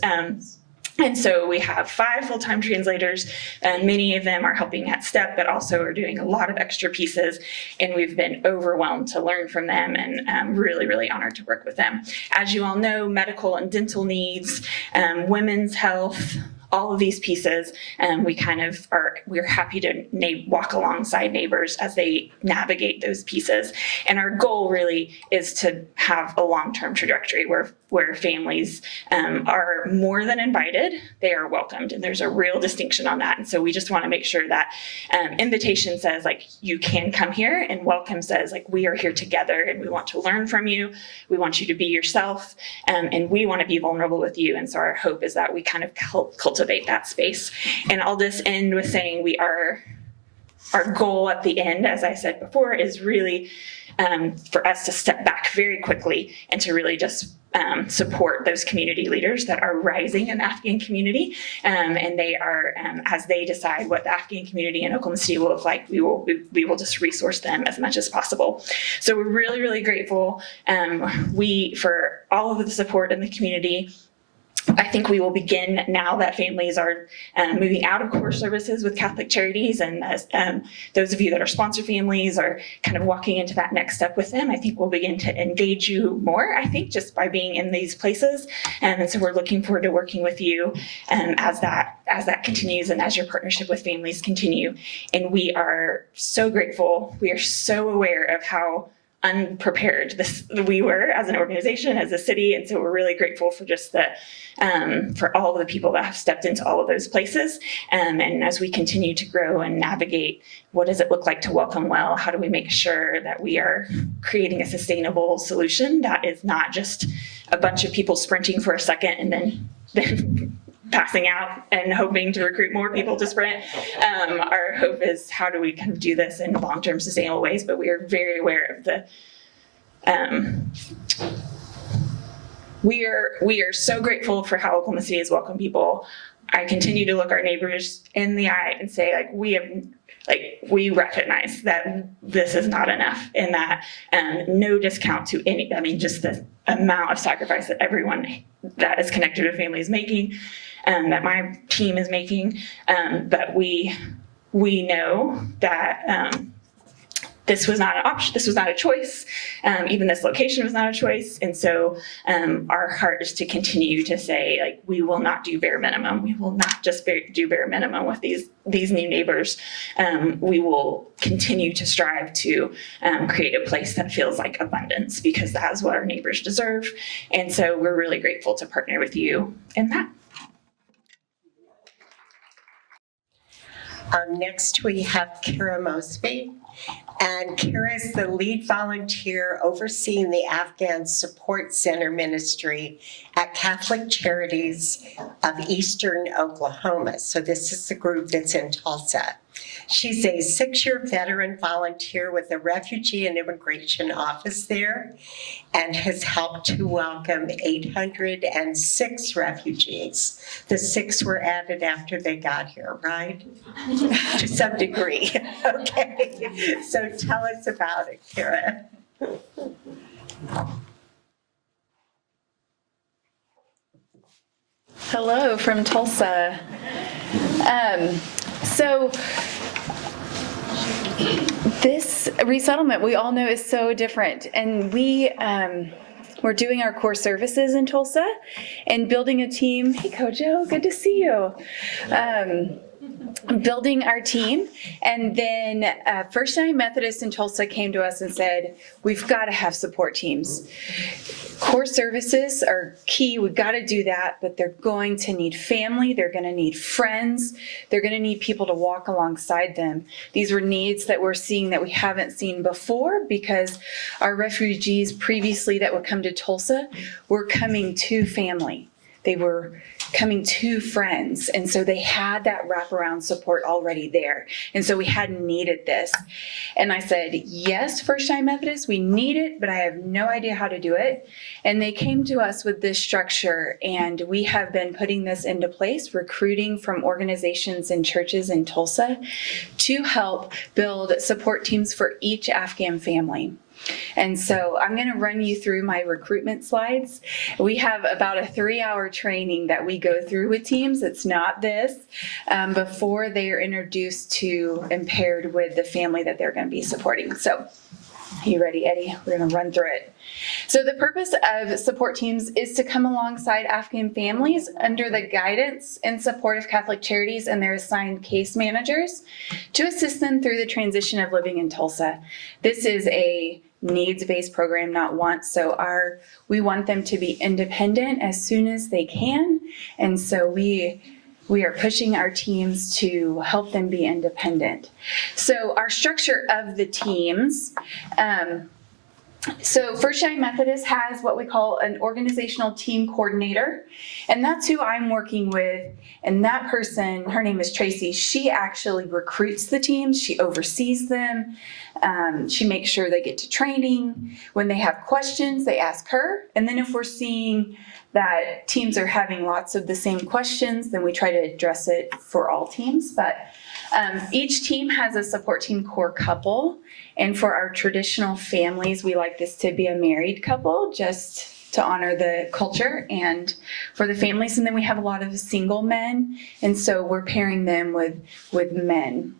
And so we have 5 full-time translators, and many of them are helping at STEP, but also are doing a lot of extra pieces. And we've been overwhelmed to learn from them, and really, really honored to work with them. As you all know, medical and dental needs, women's health, all of these pieces, we're happy to walk alongside neighbors as they navigate those pieces. And our goal really is to have a long-term trajectory where families are more than invited, they are welcomed. And there's a real distinction on that. And so we just want to make sure that invitation says, like, you can come here, and welcome says, like, we are here together and we want to learn from you. We want you to be yourself, and we want to be vulnerable with you. And so our hope is that we kind of help cultivate that space. And I'll just end with saying our goal at the end, as I said before, is really for us to step back very quickly and to really just support those community leaders that are rising in the Afghan community. And they are, as they decide what the Afghan community in Oklahoma City will look like, we will just resource them as much as possible. So we're really, really grateful for all of the support in the community. I think we will begin now that families are moving out of core services with Catholic Charities, and as those of you that are sponsor families are kind of walking into that next step with them. I think we'll begin to engage you more, I think, just by being in these places. And so we're looking forward to working with you as that continues and as your partnership with families continue. And we are so grateful. We are so aware of how unprepared we were as an organization, as a city. And so we're really grateful for just for all of the people that have stepped into all of those places. And as we continue to grow and navigate, what does it look like to welcome well? How do we make sure that we are creating a sustainable solution that is not just a bunch of people sprinting for a second and then passing out and hoping to recruit more people to sprint. Our hope is, how do we kind of do this in long-term sustainable ways? But we are very aware of we are so grateful for how Oklahoma City has welcomed people. I continue to look our neighbors in the eye and say, we recognize that this is not enough, and that no discount to just the amount of sacrifice that everyone that is connected to a family is making, that my team is making, but we know that this was not an option. This was not a choice. Even this location was not a choice. And so our heart is to continue to say, we will not do bare minimum. We will not just do bare minimum with these new neighbors. We will continue to strive to create a place that feels like abundance, because that is what our neighbors deserve. And so we're really grateful to partner with you in that. Next, we have Kira Moseby. And Kira is the lead volunteer overseeing the Afghan Support Center ministry at Catholic Charities of Eastern Oklahoma. So this is the group that's in Tulsa. She's a 6-year veteran volunteer with the Refugee and Immigration Office there, and has helped to welcome 806 refugees. The 6 were added after they got here, right? To some degree. Okay, so tell us about it, Kira. Hello from Tulsa. So this resettlement, we all know, is so different, and we're doing our core services in Tulsa and building a team. Hey, Kojo, good to see you. building our team. And then First United Methodist in Tulsa came to us and said, we've got to have support teams. Core services are key. We've got to do that, but they're going to need family. They're going to need friends. They're going to need people to walk alongside them. These were needs that we're seeing that we haven't seen before, because our refugees previously that would come to Tulsa were coming to family. They were coming to friends. And so they had that wraparound support already there. And so we hadn't needed this. And I said, yes, First Time Methodist, we need it, but I have no idea how to do it. And they came to us with this structure, and we have been putting this into place, recruiting from organizations and churches in Tulsa to help build support teams for each Afghan family. And so I'm going to run you through my recruitment slides. We have about a 3-hour training that we go through with teams. It's not this, before they are introduced to and paired with the family that they're going to be supporting. So, are you ready, Eddie? We're going to run through it. So the purpose of support teams is to come alongside Afghan families under the guidance and support of Catholic Charities and their assigned case managers to assist them through the transition of living in Tulsa. This is a needs-based program, not wants. So we want them to be independent as soon as they can. And so we are pushing our teams to help them be independent. So our structure of the teams, so First United Methodist has what we call an organizational team coordinator, and that's who I'm working with. And that person, her name is Tracy, she actually recruits the teams, she oversees them, she makes sure they get to training. When they have questions, they ask her. And then if we're seeing that teams are having lots of the same questions, then we try to address it for all teams. But each team has a support team core couple. And for our traditional families, we like this to be a married couple, just to honor the culture and for the families. And then we have a lot of single men, and so we're pairing them with men.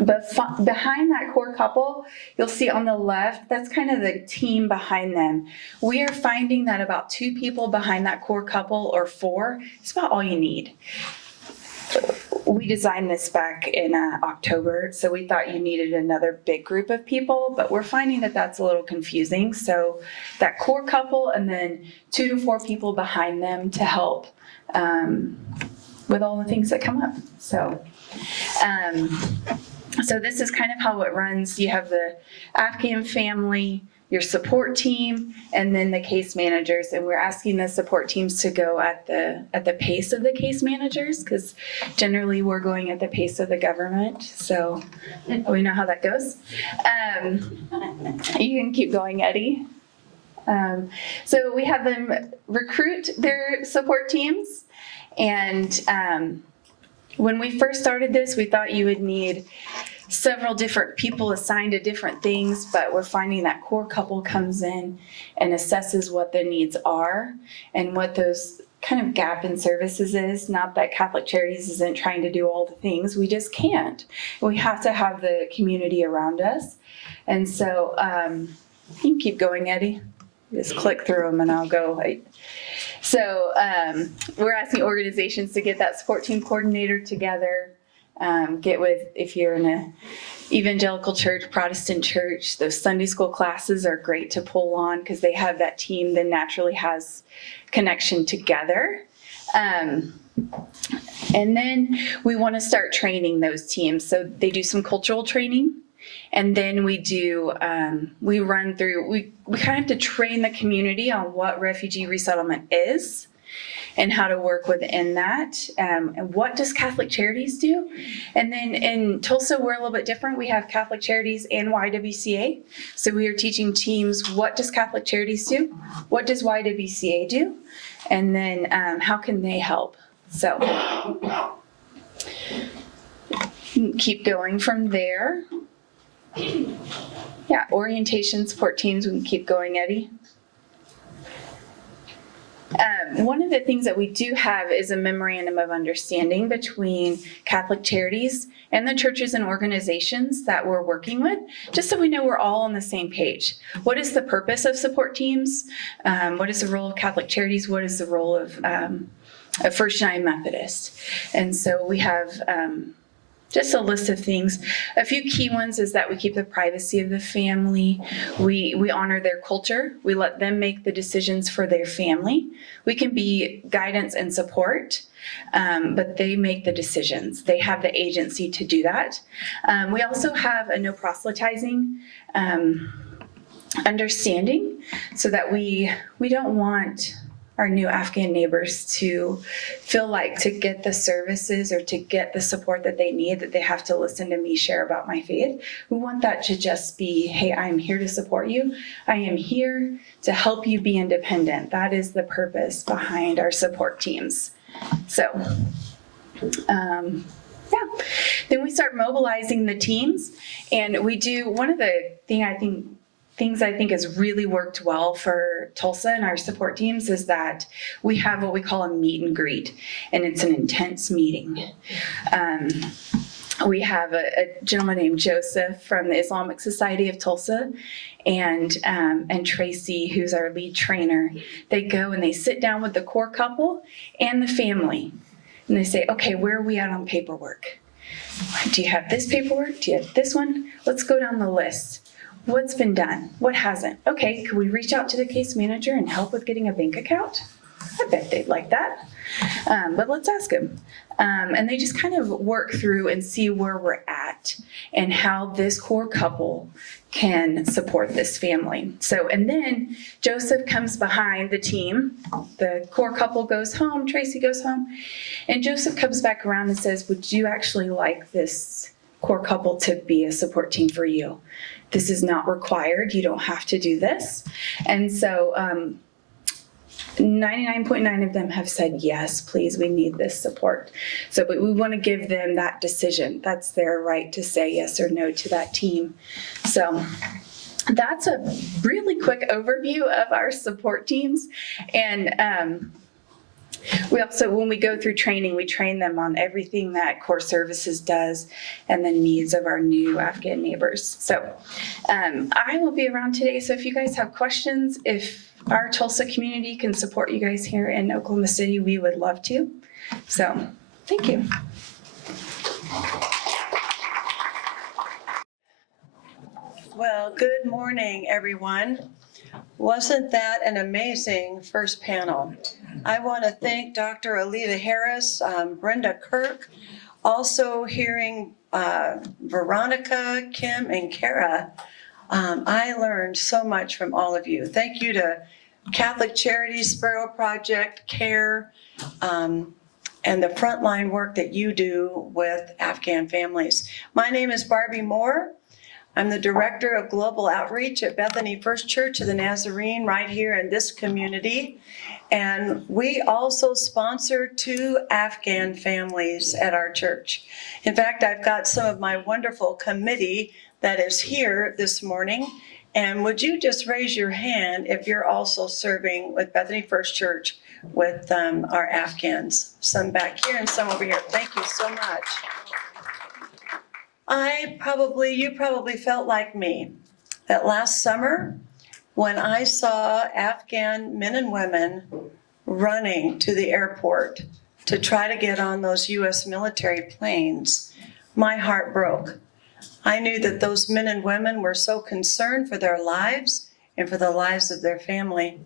But behind that core couple, you'll see on the left, that's kind of the team behind them. We are finding that about 2 people behind that core couple, or 4, is about all you need. We designed this back in October, so we thought you needed another big group of people, but we're finding that that's a little confusing. So that core couple and then 2 to 4 people behind them to help with all the things that come up. So this is kind of how it runs. You have the Afghan family, your support team, and then the case managers. And we're asking the support teams to go at the pace of the case managers, because generally we're going at the pace of the government. So we know how that goes. You can keep going, Eddie. So we have them recruit their support teams. And when we first started this, we thought you would need several different people assigned to different things, but we're finding that core couple comes in and assesses what the needs are and what those kind of gap in services is. Not that Catholic Charities isn't trying to do all the things, we just can't. We have to have the community around us. And so you can keep going, Eddie. Just click through them and I'll go. So we're asking organizations to get that support team coordinator together. Get with, if you're in a evangelical church, Protestant church, those Sunday school classes are great to pull on, because they have that team that naturally has connection together. And then we want to start training those teams. So they do some cultural training. And then we do, we run through, we kind of have to train the community on what refugee resettlement is and how to work within that. And what does Catholic Charities do? And then in Tulsa, we're a little bit different. We have Catholic Charities and YWCA. So we are teaching teams, what does Catholic Charities do? What does YWCA do? And then how can they help? So keep going from there. Yeah, orientation support teams, we can keep going, Eddie. One of the things that we do have is a memorandum of understanding between Catholic Charities and the churches and organizations that we're working with, just so we know we're all on the same page. What is the purpose of support teams? What is the role of Catholic Charities? What is the role of First United Methodist? And so we have just a list of things. A few key ones is that we keep the privacy of the family. We honor their culture. We let them make the decisions for their family. We can be guidance and support, but they make the decisions. They have the agency to do that. We also have a no proselytizing understanding, so that we don't want our new Afghan neighbors to feel like to get the services or to get the support that they need, that they have to listen to me share about my faith. We want that to just be, hey, I'm here to support you. I am here to help you be independent. That is the purpose behind our support teams. So, then we start mobilizing the teams, and we do, one of the things I think has really worked well for Tulsa and our support teams is that we have what we call a meet and greet, and it's an intense meeting. We have a gentleman named Joseph from the Islamic Society of Tulsa, and Tracy, who's our lead trainer. They go and they sit down with the core couple and the family, and they say, okay, where are we at on paperwork? Do you have this paperwork? Do you have this one? Let's go down the list. What's been done? What hasn't? Okay, could we reach out to the case manager and help with getting a bank account? I bet they'd like that. But let's ask them. And they just kind of work through and see where we're at and how this core couple can support this family. So, and then Joseph comes behind the team. The core couple goes home, Tracy goes home, and Joseph comes back around and says, would you actually like this core couple to be a support team for you? This is not required. You don't have to do this. And so 99.9 of them have said, yes, please, we need this support. So, but we want to give them that decision. That's their right to say yes or no to that team. So that's a really quick overview of our support teams. And we also, when we go through training, we train them on everything that Core Services does and the needs of our new Afghan neighbors. So I will be around today. So if you guys have questions, if our Tulsa community can support you guys here in Oklahoma City, we would love to. So thank you. Well, good morning, everyone. Wasn't that an amazing first panel? I want to thank Dr. Arlita Harris, Brenda, Kirk, also hearing Veronica, Kim, and Kara. I learned so much from all of you. Thank you to Catholic Charities, Spero Project, CARE, and the frontline work that you do with Afghan families. My name is Barbi Moore. I'm the Director of Global Outreach at Bethany First Church of the Nazarene right here in this community. And we also sponsor 2 Afghan families at our church. In fact, I've got some of my wonderful committee that is here this morning. And would you just raise your hand if you're also serving with Bethany First Church with our Afghans? Some back here and some over here. Thank you so much. You probably felt like me that last summer when I saw Afghan men and women running to the airport to try to get on those U.S. military planes, my heart broke. I knew that those men and women were so concerned for their lives and for the lives of their family.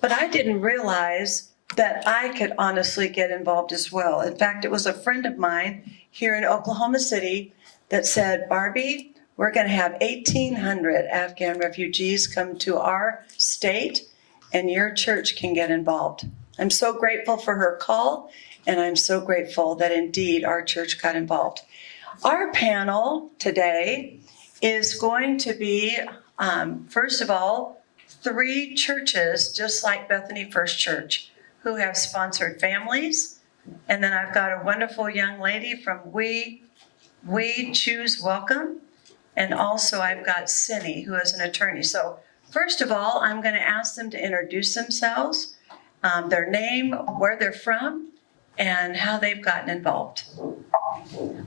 But I didn't realize that I could honestly get involved as well. In fact, it was a friend of mine here in Oklahoma City that said, Barbi, we're going to have 1,800 Afghan refugees come to our state, and your church can get involved. I'm so grateful for her call, and I'm so grateful that indeed our church got involved. Our panel today is going to be, first of all, 3 churches, just like Bethany First Church, who have sponsored families. And then I've got a wonderful young lady from We Choose Welcome. And also I've got Sini, who is an attorney. So first of all, I'm going to ask them to introduce themselves, their name, where they're from, and how they've gotten involved.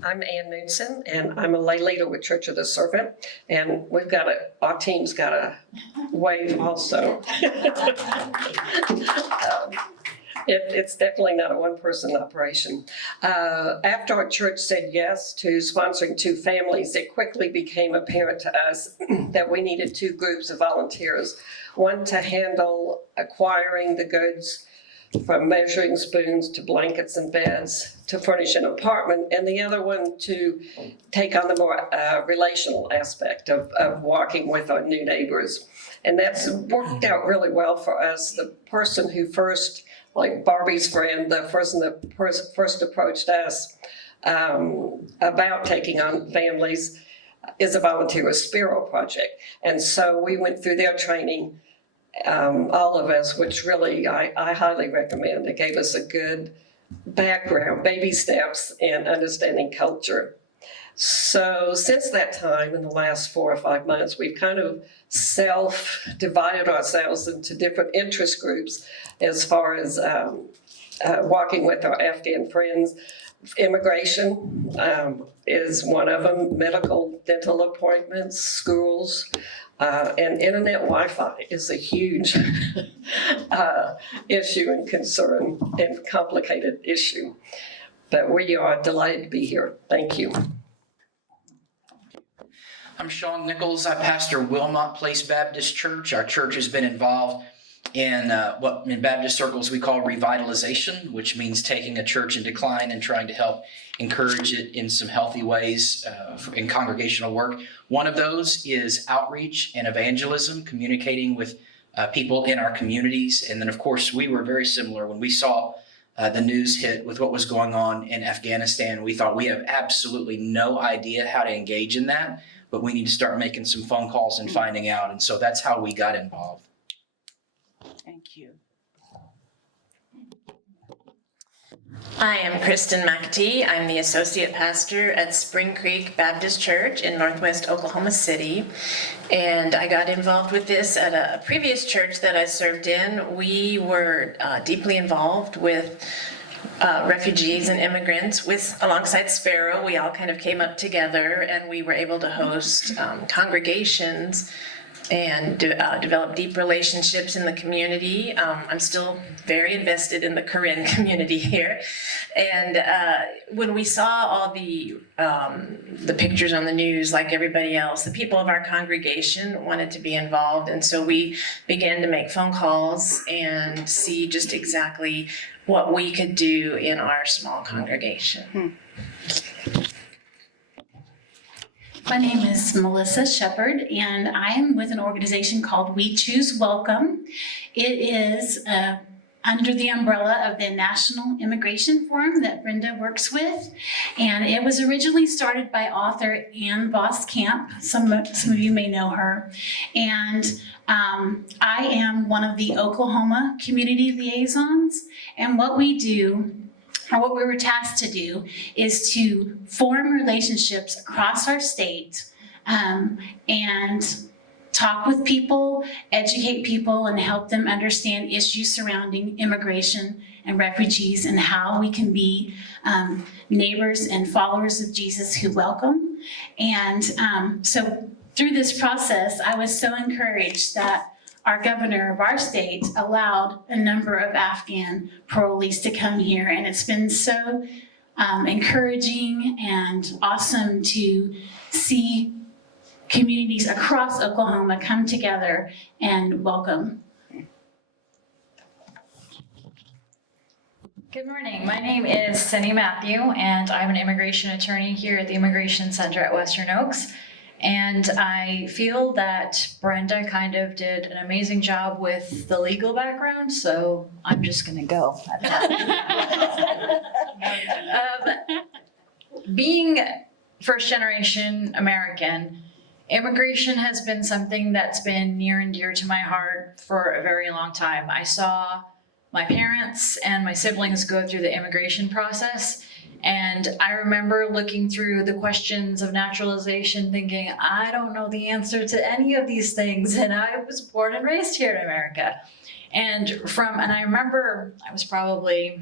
I'm Knutson, and I'm a lay leader with Church of the Servant, and our team's got a wave also. It's definitely not a one-person operation. After our church said yes to sponsoring 2 families, it quickly became apparent to us that we needed 2 groups of volunteers. One to handle acquiring the goods, from measuring spoons to blankets and beds to furnish an apartment, and the other one to take on the more relational aspect of walking with our new neighbors. And that's worked out really well for us. The person who first, like Barbi's friend, the person that first approached us about taking on families is a volunteer with Spero Project. And so we went through their training, all of us, which really I highly recommend. It gave us a good background, baby steps in understanding culture. So since that time, in the last 4 or 5 months, we've kind of self-divided ourselves into different interest groups as far as walking with our Afghan friends. Immigration is one of them, medical, dental appointments, schools, and internet Wi-Fi is a huge issue and concern and complicated issue. But we are delighted to be here. Thank you. I'm Shawn Nichols. I pastor Wilmont Place Baptist Church. Our church has been involved in what in Baptist circles we call revitalization, which means taking a church in decline and trying to help encourage it in some healthy ways in congregational work. One of those is outreach and evangelism, communicating with people in our communities. And then, of course, we were very similar when we saw the news hit with what was going on in Afghanistan. We thought we have absolutely no idea how to engage in that, but we need to start making some phone calls and finding out. And so that's how we got involved. Thank you. Hi, I'm Kristin McAtee. I'm the associate pastor at Spring Creek Baptist Church in Northwest Oklahoma City. And I got involved with this at a previous church that I served in. We were deeply involved with refugees and immigrants alongside Spero. We all kind of came up together and we were able to host congregations and develop deep relationships in the community. I'm still very invested in the Korean community here. And when we saw all the pictures on the news, like everybody else, the people of our congregation wanted to be involved. And so we began to make phone calls and see just exactly what we could do in our small congregation. My name is Melissa Shepperd, and I am with an organization called We Choose Welcome. It is under the umbrella of the National Immigration Forum that Brenda works with, and it was originally started by author Ann Voskamp. Some of you may know her, and I am one of the Oklahoma community liaisons, and what we do, or what we were tasked to do, is to form relationships across our state and talk with people, educate people, and help them understand issues surrounding immigration and refugees and how we can be neighbors and followers of Jesus who welcome. And so through this process, I was so encouraged that our governor of our state allowed a number of Afghan parolees to come here, and it's been so encouraging and awesome to see communities across Oklahoma come together and welcome. Good morning. My name is Sini Mathew, and I'm an immigration attorney here at the Immigration Center at Western Oaks. And I feel that Brenda kind of did an amazing job with the legal background, so I'm just gonna go at that. Being first generation American, immigration has been something that's been near and dear to my heart for a very long time. I saw my parents and my siblings go through the immigration process. And I remember looking through the questions of naturalization thinking, I don't know the answer to any of these things. And I was born and raised here in America. And I remember I was probably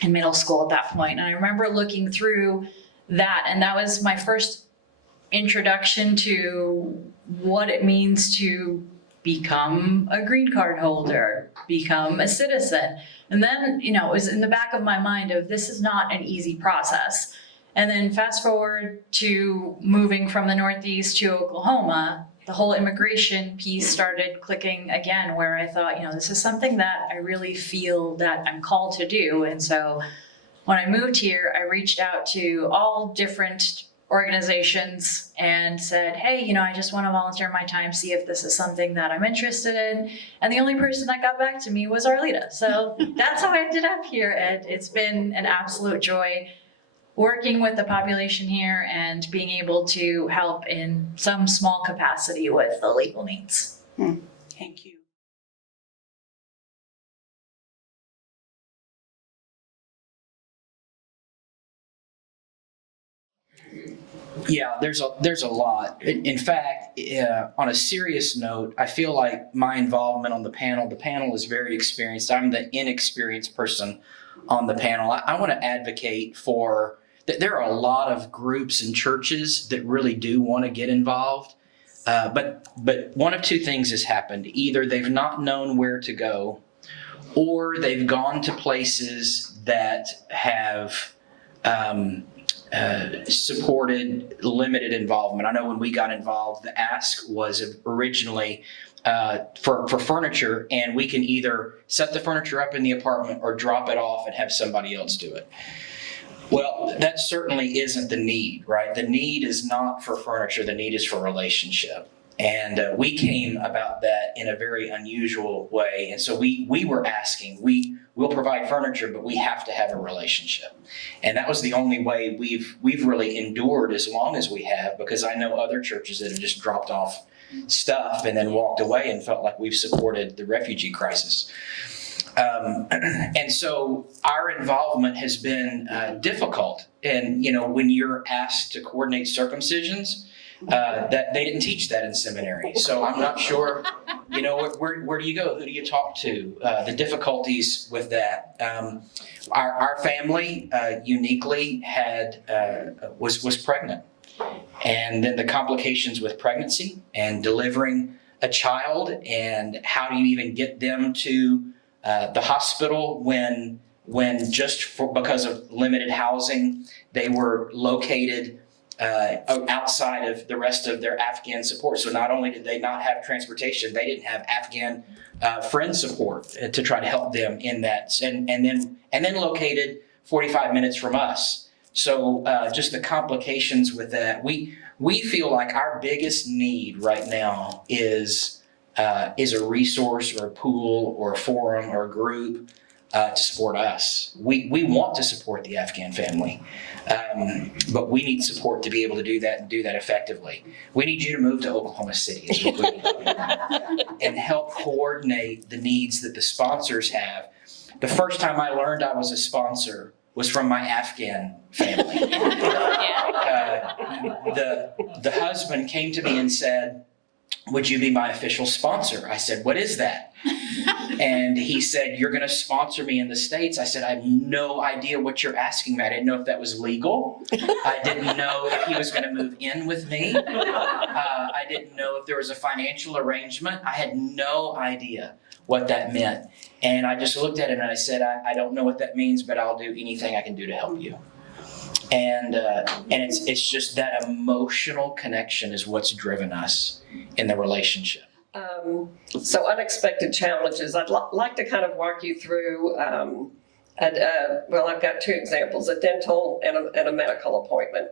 in middle school at that point. And I remember looking through that. And that was my first introduction to what it means to become a green card holder, become a citizen. And then, you know, it was in the back of my mind of this is not an easy process. And then fast forward to moving from the Northeast to Oklahoma, the whole immigration piece started clicking again, where I thought, you know, this is something that I really feel that I'm called to do. And so when I moved here, I reached out to all different organizations and said, hey, you know, I just want to volunteer my time, see if this is something that I'm interested in. And the only person that got back to me was Arlita. So that's how I ended up here. And it's been an absolute joy working with the population here and being able to help in some small capacity with the legal needs. Thank you. Yeah, there's a lot. In fact, on a serious note, I feel like my involvement on the panel is very experienced. I'm the inexperienced person on the panel. I want to advocate for that. There are a lot of groups and churches that really do want to get involved, but one of two things has happened. Either they've not known where to go, or they've gone to places that have supported limited involvement. I know when we got involved, the ask was originally for furniture, and we can either set the furniture up in the apartment or drop it off and have somebody else do it. Well, that certainly isn't the need, right? The need is not for furniture, the need is for relationship. And we came about that in a very unusual way. And so we were asking, we'll provide furniture, but we have to have a relationship. And that was the only way we've really endured as long as we have, because I know other churches that have just dropped off stuff and then walked away and felt like we've supported the refugee crisis. And so our involvement has been difficult. And, you know, when you're asked to coordinate circumcisions, that they didn't teach that in seminary. So I'm not sure, you know, where do you go? Who do you talk to? The difficulties with that. Our family uniquely was pregnant. And then the complications with pregnancy and delivering a child, and how do you even get them to the hospital when because of limited housing, they were located outside of the rest of their Afghan support. So not only did they not have transportation, they didn't have Afghan friend support to try to help them in that, and then located 45 minutes from us. So just the complications with that. We feel like our biggest need right now is a resource or a pool or a forum or a group to support us. We want to support the Afghan family, but we need support to be able to do that and do that effectively. We need you to move to Oklahoma City and help coordinate the needs that the sponsors have. The first time I learned I was a sponsor was from my Afghan family. The husband came to me and said, "Would you be my official sponsor?" I said, "What is that?" And he said, "You're going to sponsor me in the States." I said, "I have no idea what you're asking me. I didn't know if that was legal. I didn't know if he was going to move in with me. I didn't know if there was a financial arrangement. I had no idea what that meant." And I just looked at him and I said, I don't know what that means, but I'll do anything I can do to help you. And it's just that emotional connection is what's driven us in the relationship. So unexpected challenges. I'd like to kind of walk you through, well, I've got two examples, a dental and a medical appointment,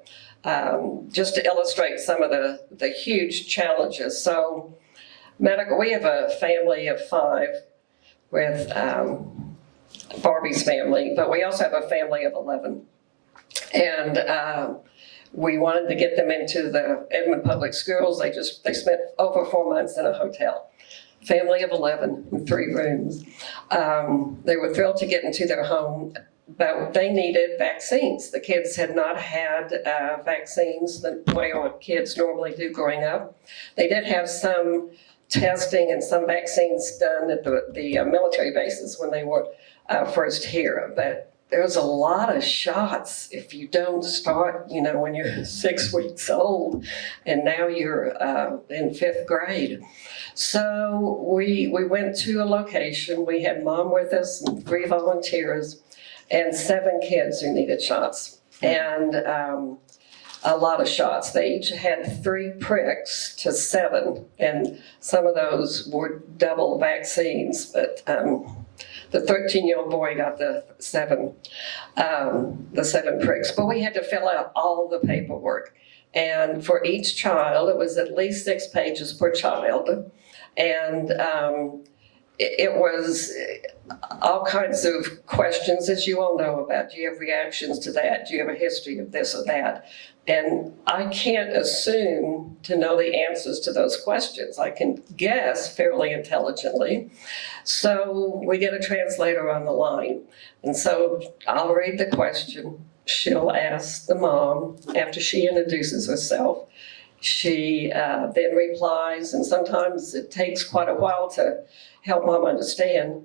just to illustrate some of the huge challenges. So medical, we have a family of 5 with Barbi's family, but we also have a family of 11. And we wanted to get them into the Edmond Public Schools. They spent over 4 months in a hotel. Family of 11 in 3 rooms. They were thrilled to get into their home, but they needed vaccines. The kids had not had vaccines the way our kids normally do growing up. They did have some testing and some vaccines done at the military bases when they were first here, but there's a lot of shots if you don't start, when you're 6 weeks old, and now you're in 5th grade. So we went to a location. We had Mom with us and 3 volunteers and 7 kids who needed shots, and a lot of shots. They each had 3 pricks to 7, and some of those were double vaccines, but the 13-year-old boy got the 7 pricks. But we had to fill out all the paperwork, and for each child, it was at least 6 pages per child, and it was all kinds of questions, as you all know about. Do you have reactions to that? Do you have a history of this or that? And I can't assume to know the answers to those questions. I can guess fairly intelligently. So we get a translator on the line. And so I'll read the question. She'll ask the mom after she introduces herself. She then replies, and sometimes it takes quite a while to help Mom understand.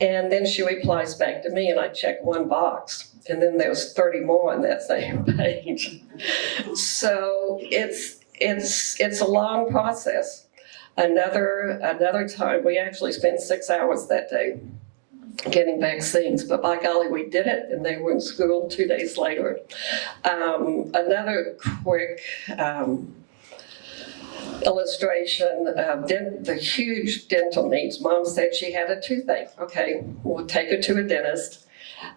And then she replies back to me, and I check 1 box. And then there's 30 more on that same page. So it's a long process. Another time, we actually spent 6 hours that day getting vaccines, but by golly, we did it, and they were in school 2 days later. Another quick illustration, the huge dental needs. Mom said she had a toothache. Okay, we'll take her to a dentist.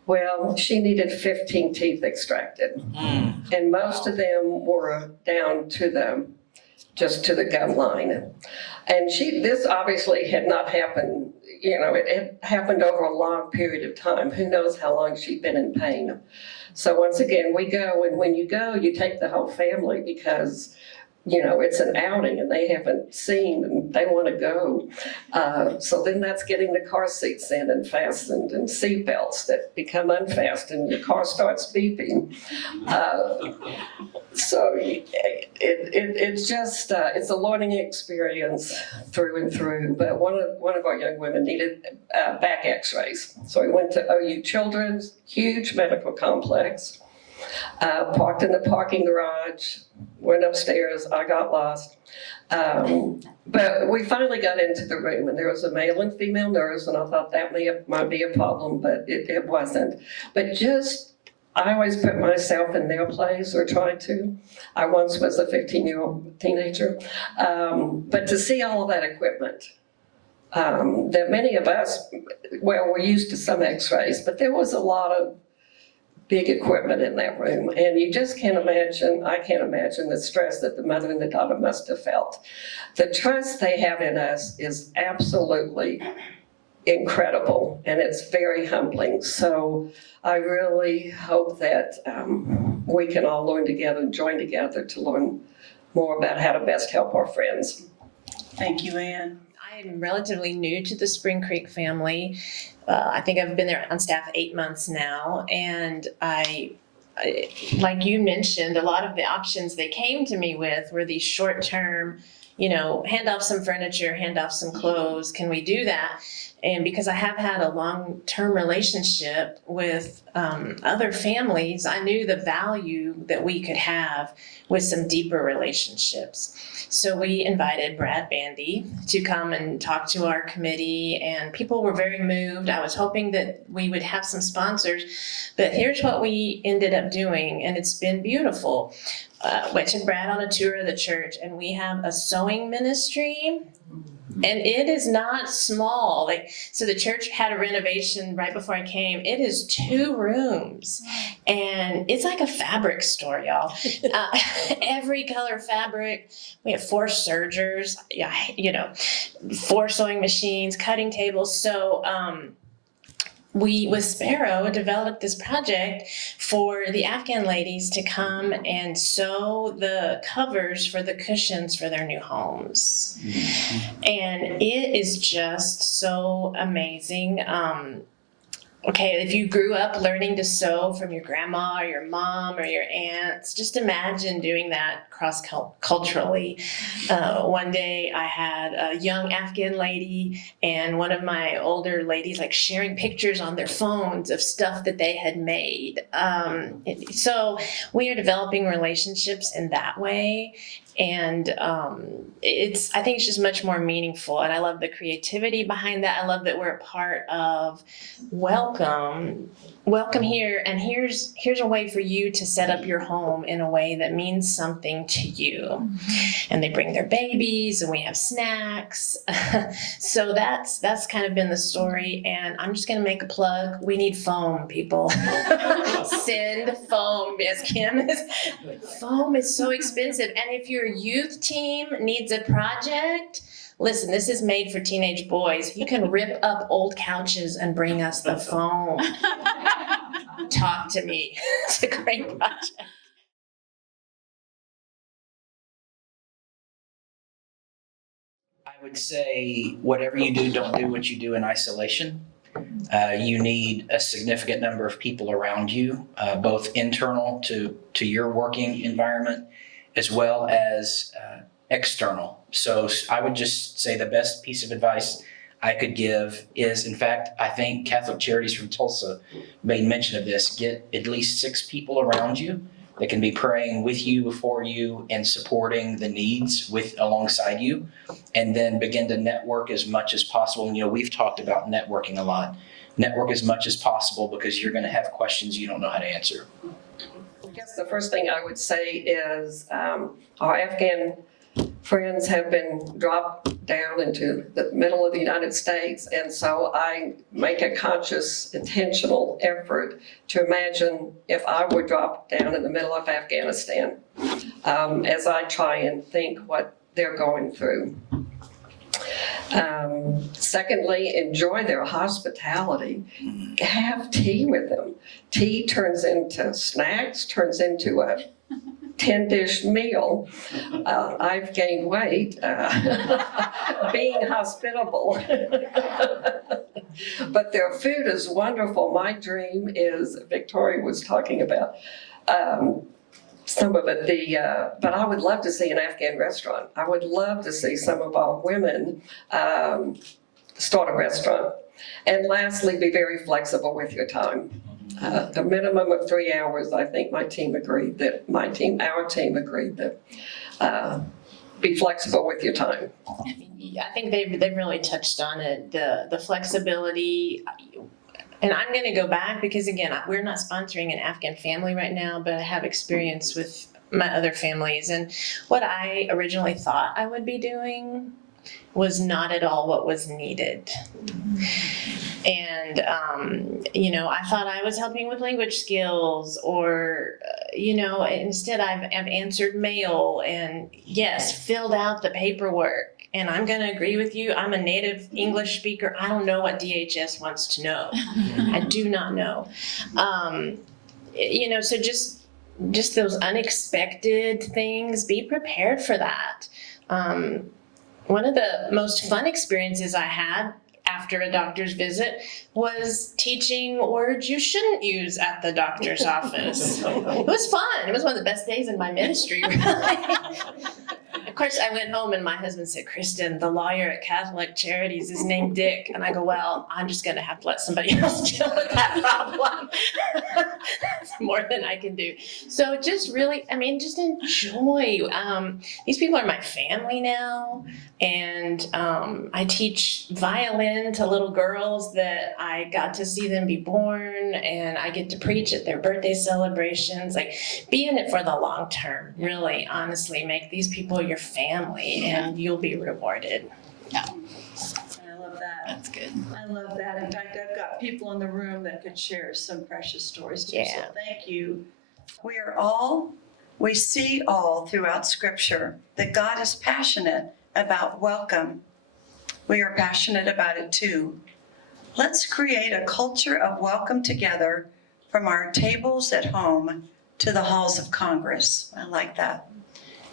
Well, she needed 15 teeth extracted, and most of them were down to just to the gum line. And this obviously had not happened, it had happened over a long period of time. Who knows how long she'd been in pain. So once again, we go, and when you go, you take the whole family because it's an outing and they haven't seen and they want to go. So then that's getting the car seats in and fastened and seat belts that become unfastened and your car starts beeping. So it's just, it's a learning experience through and through. But one of our young women needed back x-rays. So we went to OU Children's, huge medical complex, parked in the parking garage, went upstairs, I got lost. But we finally got into the room, and there was a male and female nurse, and I thought that might be a problem, but it wasn't. But I always put myself in their place, or try to. I once was a 15-year-old teenager. But to see all of that equipment, that many of us, we're used to some x-rays, but there was a lot of big equipment in that room, and you just can't imagine, I can't imagine the stress that the mother and the daughter must have felt. The trust they have in us is absolutely incredible, and it's very humbling. So I really hope that we can all learn together and join together to learn more about how to best help our friends. Thank you, Ann. I'm relatively new to the Spring Creek family. I think I've been there on staff 8 months now, and I, like you mentioned, a lot of the options they came to me with were these short-term, hand off some furniture, hand off some clothes, can we do that? And because I have had a long-term relationship with other families, I knew the value that we could have with some deeper relationships. So we invited Bandy to come and talk to our committee, and people were very moved. I was hoping that we would have some sponsors, but here's what we ended up doing, and it's been beautiful. I took Brad on a tour of the church, and we have a sewing ministry. And it is not small. So the church had a renovation right before I came. It is 2 rooms, and it's like a fabric store, y'all. Every color fabric. We have 4 sergers, 4 sewing machines, cutting tables. So we, with Spero, developed this project for the Afghan ladies to come and sew the covers for the cushions for their new homes. And it is just so amazing. okay, if you grew up learning to sew from your grandma or your mom or your aunts, just imagine doing that cross-culturally. One day I had a young Afghan lady and one of my older ladies like sharing pictures on their phones of stuff that they had made. So we are developing relationships in that way. And I think it's just much more meaningful. And I love the creativity behind that. I love that we're a part of welcome here. And here's a way for you to set up your home in a way that means something to you. And they bring their babies and we have snacks. So that's kind of been the story. And I'm just going to make a plug. We need foam, people. Send foam. Yes, Kim is. Foam is so expensive. And if your youth team needs a project, listen, this is made for teenage boys. You can rip up old couches and bring us the foam. Talk to me. It's a great project. I would say whatever you do, don't do what you do in isolation. You need a significant number of people around you, both internal to your working environment as well as external. So I would just say the best piece of advice I could give is, in fact, I think Catholic Charities from Tulsa made mention of this. Get at least 6 people around you that can be praying with you, for you, and supporting the needs alongside you, and then begin to network as much as possible. And, we've talked about networking a lot. Network as much as possible because you're going to have questions you don't know how to answer. I guess the first thing I would say is our Afghan friends have been dropped down into the middle of the United States, and so I make a conscious, intentional effort to imagine if I were dropped down in the middle of Afghanistan, as I try and think what they're going through. Secondly, enjoy their hospitality. Have tea with them. Tea turns into snacks, turns into a 10-dish meal. I've gained weight being hospitable. But their food is wonderful. My dream is, Victoria was talking about some of it, but I would love to see an Afghan restaurant. I would love to see some of our women start a restaurant. And lastly, be very flexible with your time. A minimum of 3 hours. I think our team agreed that be flexible with your time. I think they've really touched on it, the flexibility. And I'm going to go back because, again, we're not sponsoring an Afghan family right now, but I have experience with my other families. And what I originally thought I would be doing was not at all what was needed. And, I thought I was helping with language skills or, instead I've answered mail and, yes, filled out the paperwork. And I'm going to agree with you. I'm a native English speaker. I don't know what DHS wants to know. I do not know. So just those unexpected things, be prepared for that. One of the most fun experiences I had after a doctor's visit was teaching words you shouldn't use at the doctor's office. It was fun. It was one of the best days in my ministry, really. Of course, I went home and my husband said, Kristin, the lawyer at Catholic Charities is named Dick. And I go, well, I'm just going to have to let somebody else deal with that problem. That's more than I can do. So just really, just enjoy. These people are my family now. And I teach violin to little girls that I got to see them be born, and I get to preach at their birthday celebrations. Like, be in it for the long term, really, honestly. Make these people your family, and you'll be rewarded. I love that. That's good. I love that. In fact, I've got people in the room that could share some precious stories too. Yeah. So thank you. We see all throughout Scripture that God is passionate about welcome. We are passionate about it too. Let's create a culture of welcome together from our tables at home to the halls of Congress. I like that.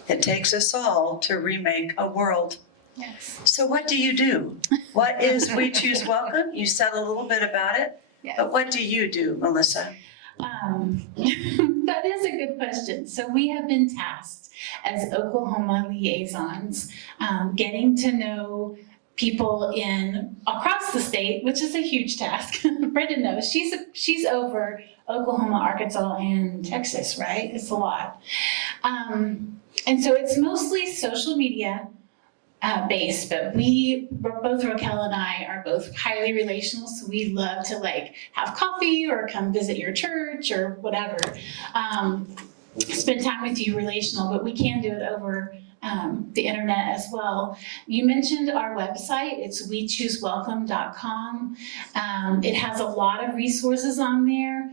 It takes us all to remake a world. Yes. So what do? What is We Choose Welcome? You said a little bit about it. Yes. But what do you do, Melissa? That is a good question. So we have been tasked as Oklahoma liaisons, getting to know people across the state, which is a huge task. Brenda knows she's over Oklahoma, Arkansas, and Texas, right? It's a lot. And so it's mostly social media based, but both Raquel and I are both highly relational, so we love to like have coffee or come visit your church or whatever. Spend time with you relational, but we can do it over the internet as well. You mentioned our website. It's wechooseWelcome.com. It has a lot of resources on there,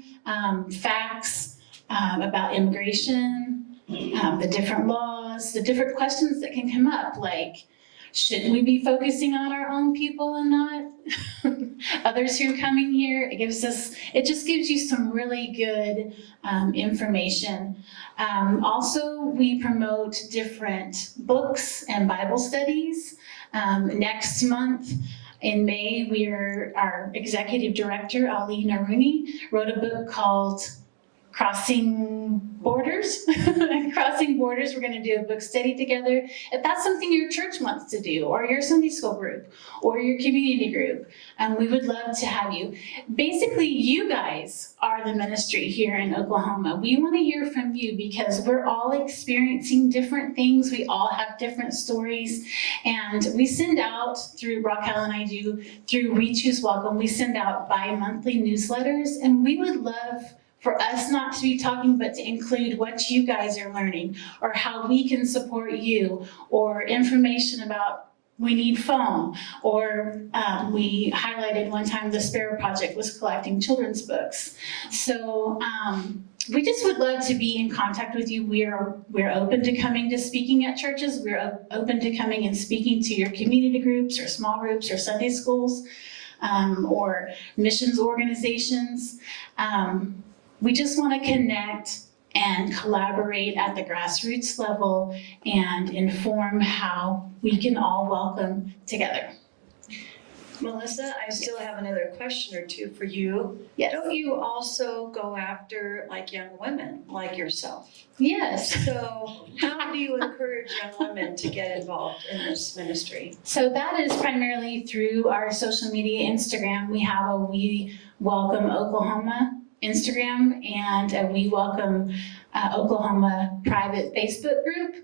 facts about immigration, the different laws, the different questions that can come up, like, should we be focusing on our own people and not others who are coming here? It just gives you some really good information. Also, we promote different books and Bible studies. Next month, in May, our executive director, Arlita wrote a book called Crossing Borders. Crossing Borders, we're going to do a book study together. If that's something your church wants to do, or your Sunday school group, or your community group, we would love to have you. Basically, you guys are the ministry here in Oklahoma. We want to hear from you because we're all experiencing different things. We all have different stories. And we send out, through Raquel and I do, through We Choose Welcome, we send out bi-monthly newsletters. And we would love for us not to be talking, but to include what you guys are learning, or how we can support you, or information about we need foam, or we highlighted one time the Spero Project was collecting children's books. So we just would love to be in contact with you. We're open to coming to speaking at churches. We're open to coming and speaking to your community groups or small groups or Sunday schools or missions organizations. We just want to connect and collaborate at the grassroots level and inform how we can all welcome together. Melissa, I still have another question or two for you. Yes. Don't you also go after like young women like yourself? Yes. So how do you encourage young women to get involved in this ministry? So that is primarily through our social media Instagram. We have a We Welcome Oklahoma Instagram and a We Welcome Oklahoma private Facebook group.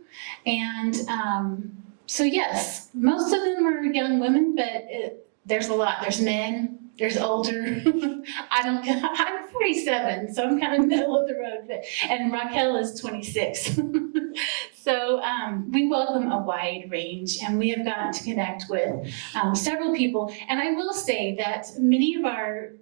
And so yes, most of them are young women, but there's a lot. There's men, there's older. I'm 47, so I'm kind of middle of the road, and Raquel is 26. So we welcome a wide range, and we have gotten to connect with several people. And I will say that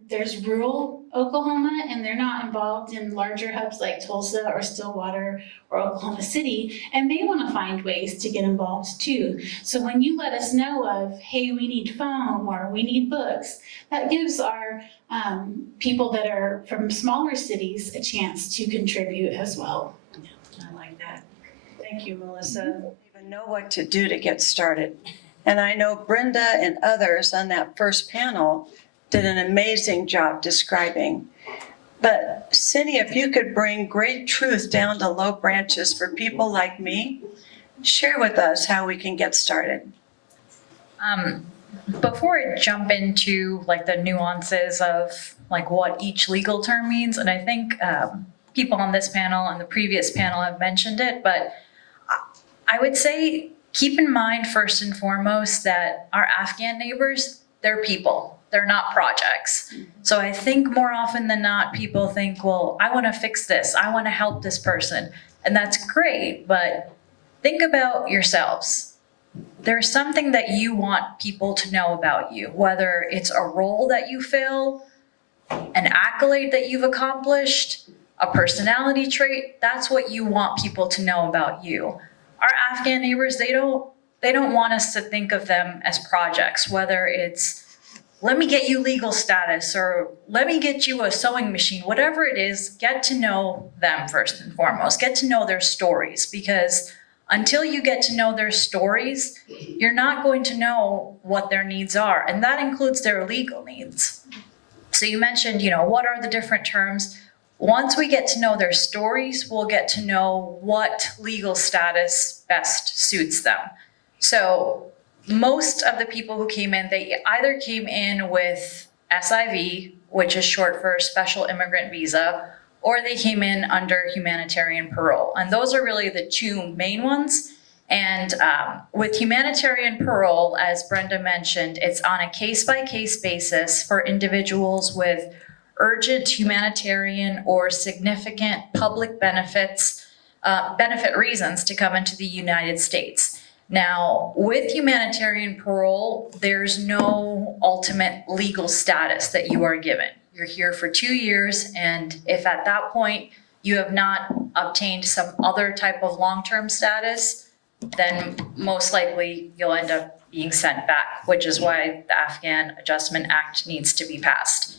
there's rural Oklahoma, and they're not involved in larger hubs like Tulsa or Stillwater or Oklahoma City, and they want to find ways to get involved too. So when you let us know of, hey, we need foam or we need books, that gives our people that are from smaller cities a chance to contribute as well. I like that. Thank you, Melissa. I don't even know what to do to get started. And I know Brenda and others on that first panel did an amazing job describing. But Sini, if you could bring great truth down to low branches for people like me, share with us how we can get started. Before I jump into like the nuances of like what each legal term means, and I think people on this panel and the previous panel have mentioned it, but I would say keep in mind first and foremost that our Afghan neighbors, they're people. They're not projects. So I think more often than not, people think, well, I want to fix this. I want to help this person. And that's great, but think about yourselves. There's something that you want people to know about you, whether it's a role that you fill, an accolade that you've accomplished, a personality trait. That's what you want people to know about you. Our Afghan neighbors, they don't want us to think of them as projects, whether it's let me get you legal status or let me get you a sewing machine, whatever it is, get to know them first and foremost. Get to know their stories, because until you get to know their stories, you're not going to know what their needs are. And that includes their legal needs. So you mentioned, what are the different terms? Once we get to know their stories, we'll get to know what legal status best suits them. So most of the people who came in, they either came in with SIV, which is short for Special Immigrant Visa, or they came in under humanitarian parole. And those are really the two main ones. And with humanitarian parole, as Brenda mentioned, it's on a case-by-case basis for individuals with urgent humanitarian or significant public benefit reasons to come into the United States. Now, with humanitarian parole, there's no ultimate legal status that you are given. You're here for 2 years, and if at that point you have not obtained some other type of long-term status, then most likely you'll end up being sent back, which is why the Afghan Adjustment Act needs to be passed.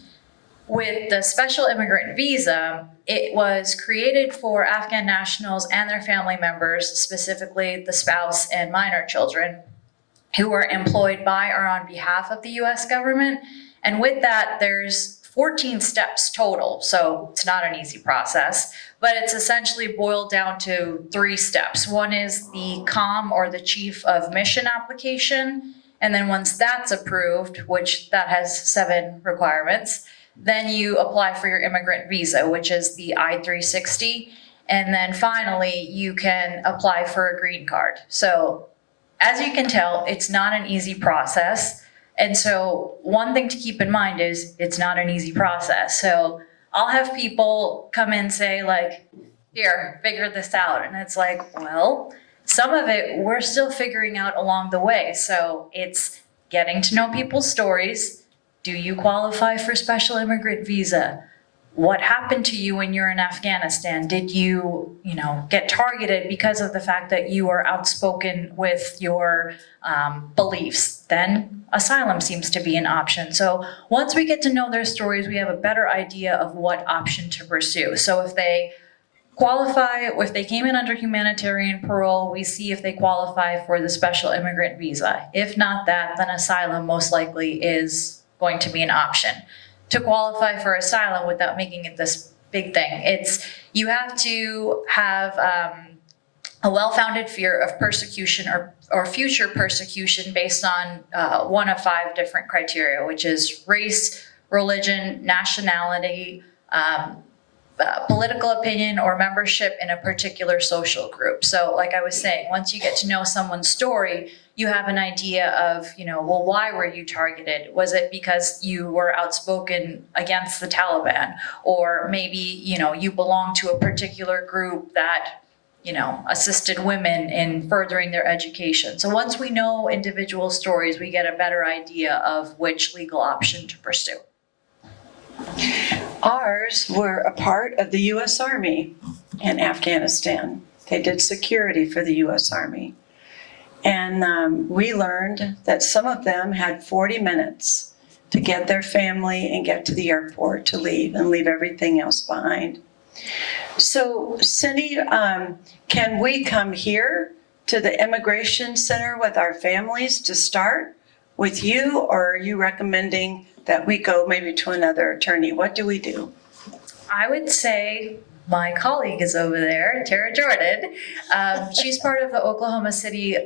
With the Special Immigrant Visa, it was created for Afghan nationals and their family members, specifically the spouse and minor children, who were employed by or on behalf of the US government. And with that, there's 14 steps total, so it's not an easy process, but it's essentially boiled down to 3 steps. One is the COM, or the Chief of Mission application, and then once that's approved, which that has 7 requirements, then you apply for your immigrant visa, which is the I-360, and then finally you can apply for a green card. So as you can tell, it's not an easy process. And so one thing to keep in mind is it's not an easy process. So I'll have people come in and say like, here, figure this out. And it's like, well, some of it we're still figuring out along the way. So it's getting to know people's stories. Do you qualify for special immigrant visa? What happened to you when you're in Afghanistan? Did you, get targeted because of the fact that you were outspoken with your beliefs? Then asylum seems to be an option. So once we get to know their stories, we have a better idea of what option to pursue. So if they qualify, if they came in under humanitarian parole, we see if they qualify for the special immigrant visa. If not that, then asylum most likely is going to be an option. To qualify for asylum without making it this big thing, you have to have a well-founded fear of persecution or future persecution based on one of 5 different criteria, which is race, religion, nationality, political opinion, or membership in a particular social group. So like I was saying, once you get to know someone's story, you have an idea of, well, why were you targeted? Was it because you were outspoken against the Taliban? Or maybe, you belong to a particular group that, assisted women in furthering their education. So once we know individual stories, we get a better idea of which legal option to pursue. Ours were a part of the U.S. Army in Afghanistan. They did security for the U.S. Army. And we learned that some of them had 40 minutes to get their family and get to the airport to leave and leave everything else behind. So, Sini, can we come here to the immigration center with our families to start with you, or are you recommending that we go maybe to another attorney? What do we do? I would say my colleague is over there, Tara Jordan. She's part of the Oklahoma City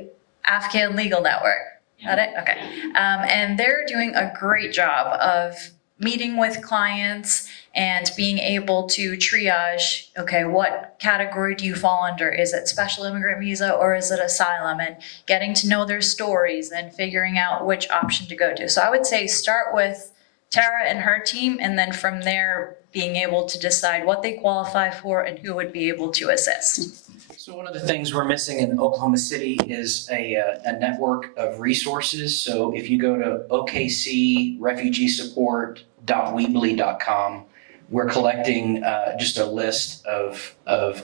Afghan Legal Network. Got it? Okay. And they're doing a great job of meeting with clients and being able to triage, okay, what category do you fall under? Is it special immigrant visa or is it asylum? And getting to know their stories and figuring out which option to go to. So I would say start with Tara and her team, and then from there, being able to decide what they qualify for and who would be able to assist. So one of the things we're missing in Oklahoma City is a network of resources. So if you go to okcrefugeesupport.weebly.com, we're collecting just a list of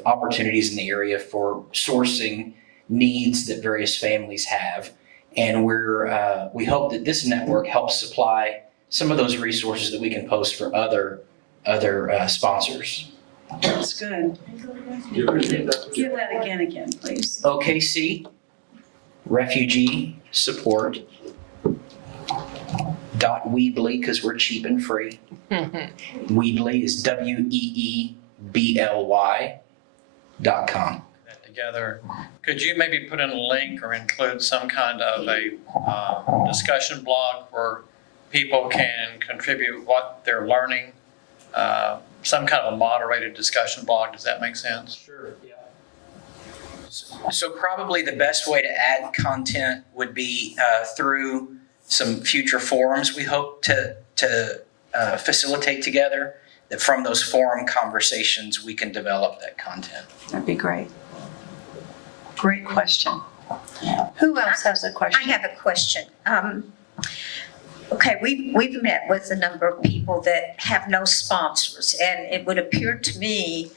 opportunities in the area for sourcing needs that various families have. And we hope that this network helps supply some of those resources that we can post for other sponsors. That's good. Give that again, please. OKC Refugee Support .weebly, because we're cheap and free. Weebly is WEEBLY.com. Together, could you maybe put in a link or include some kind of a discussion blog where people can contribute what they're learning? Some kind of a moderated discussion blog, does that make sense? Sure, yeah. So probably the best way to add content would be through some future forums we hope to facilitate together, that from those forum conversations we can develop that content. That'd be great. Great question. Who else has a question? I have a question. Okay, we've met with a number of people that have no sponsors, and it would appear to me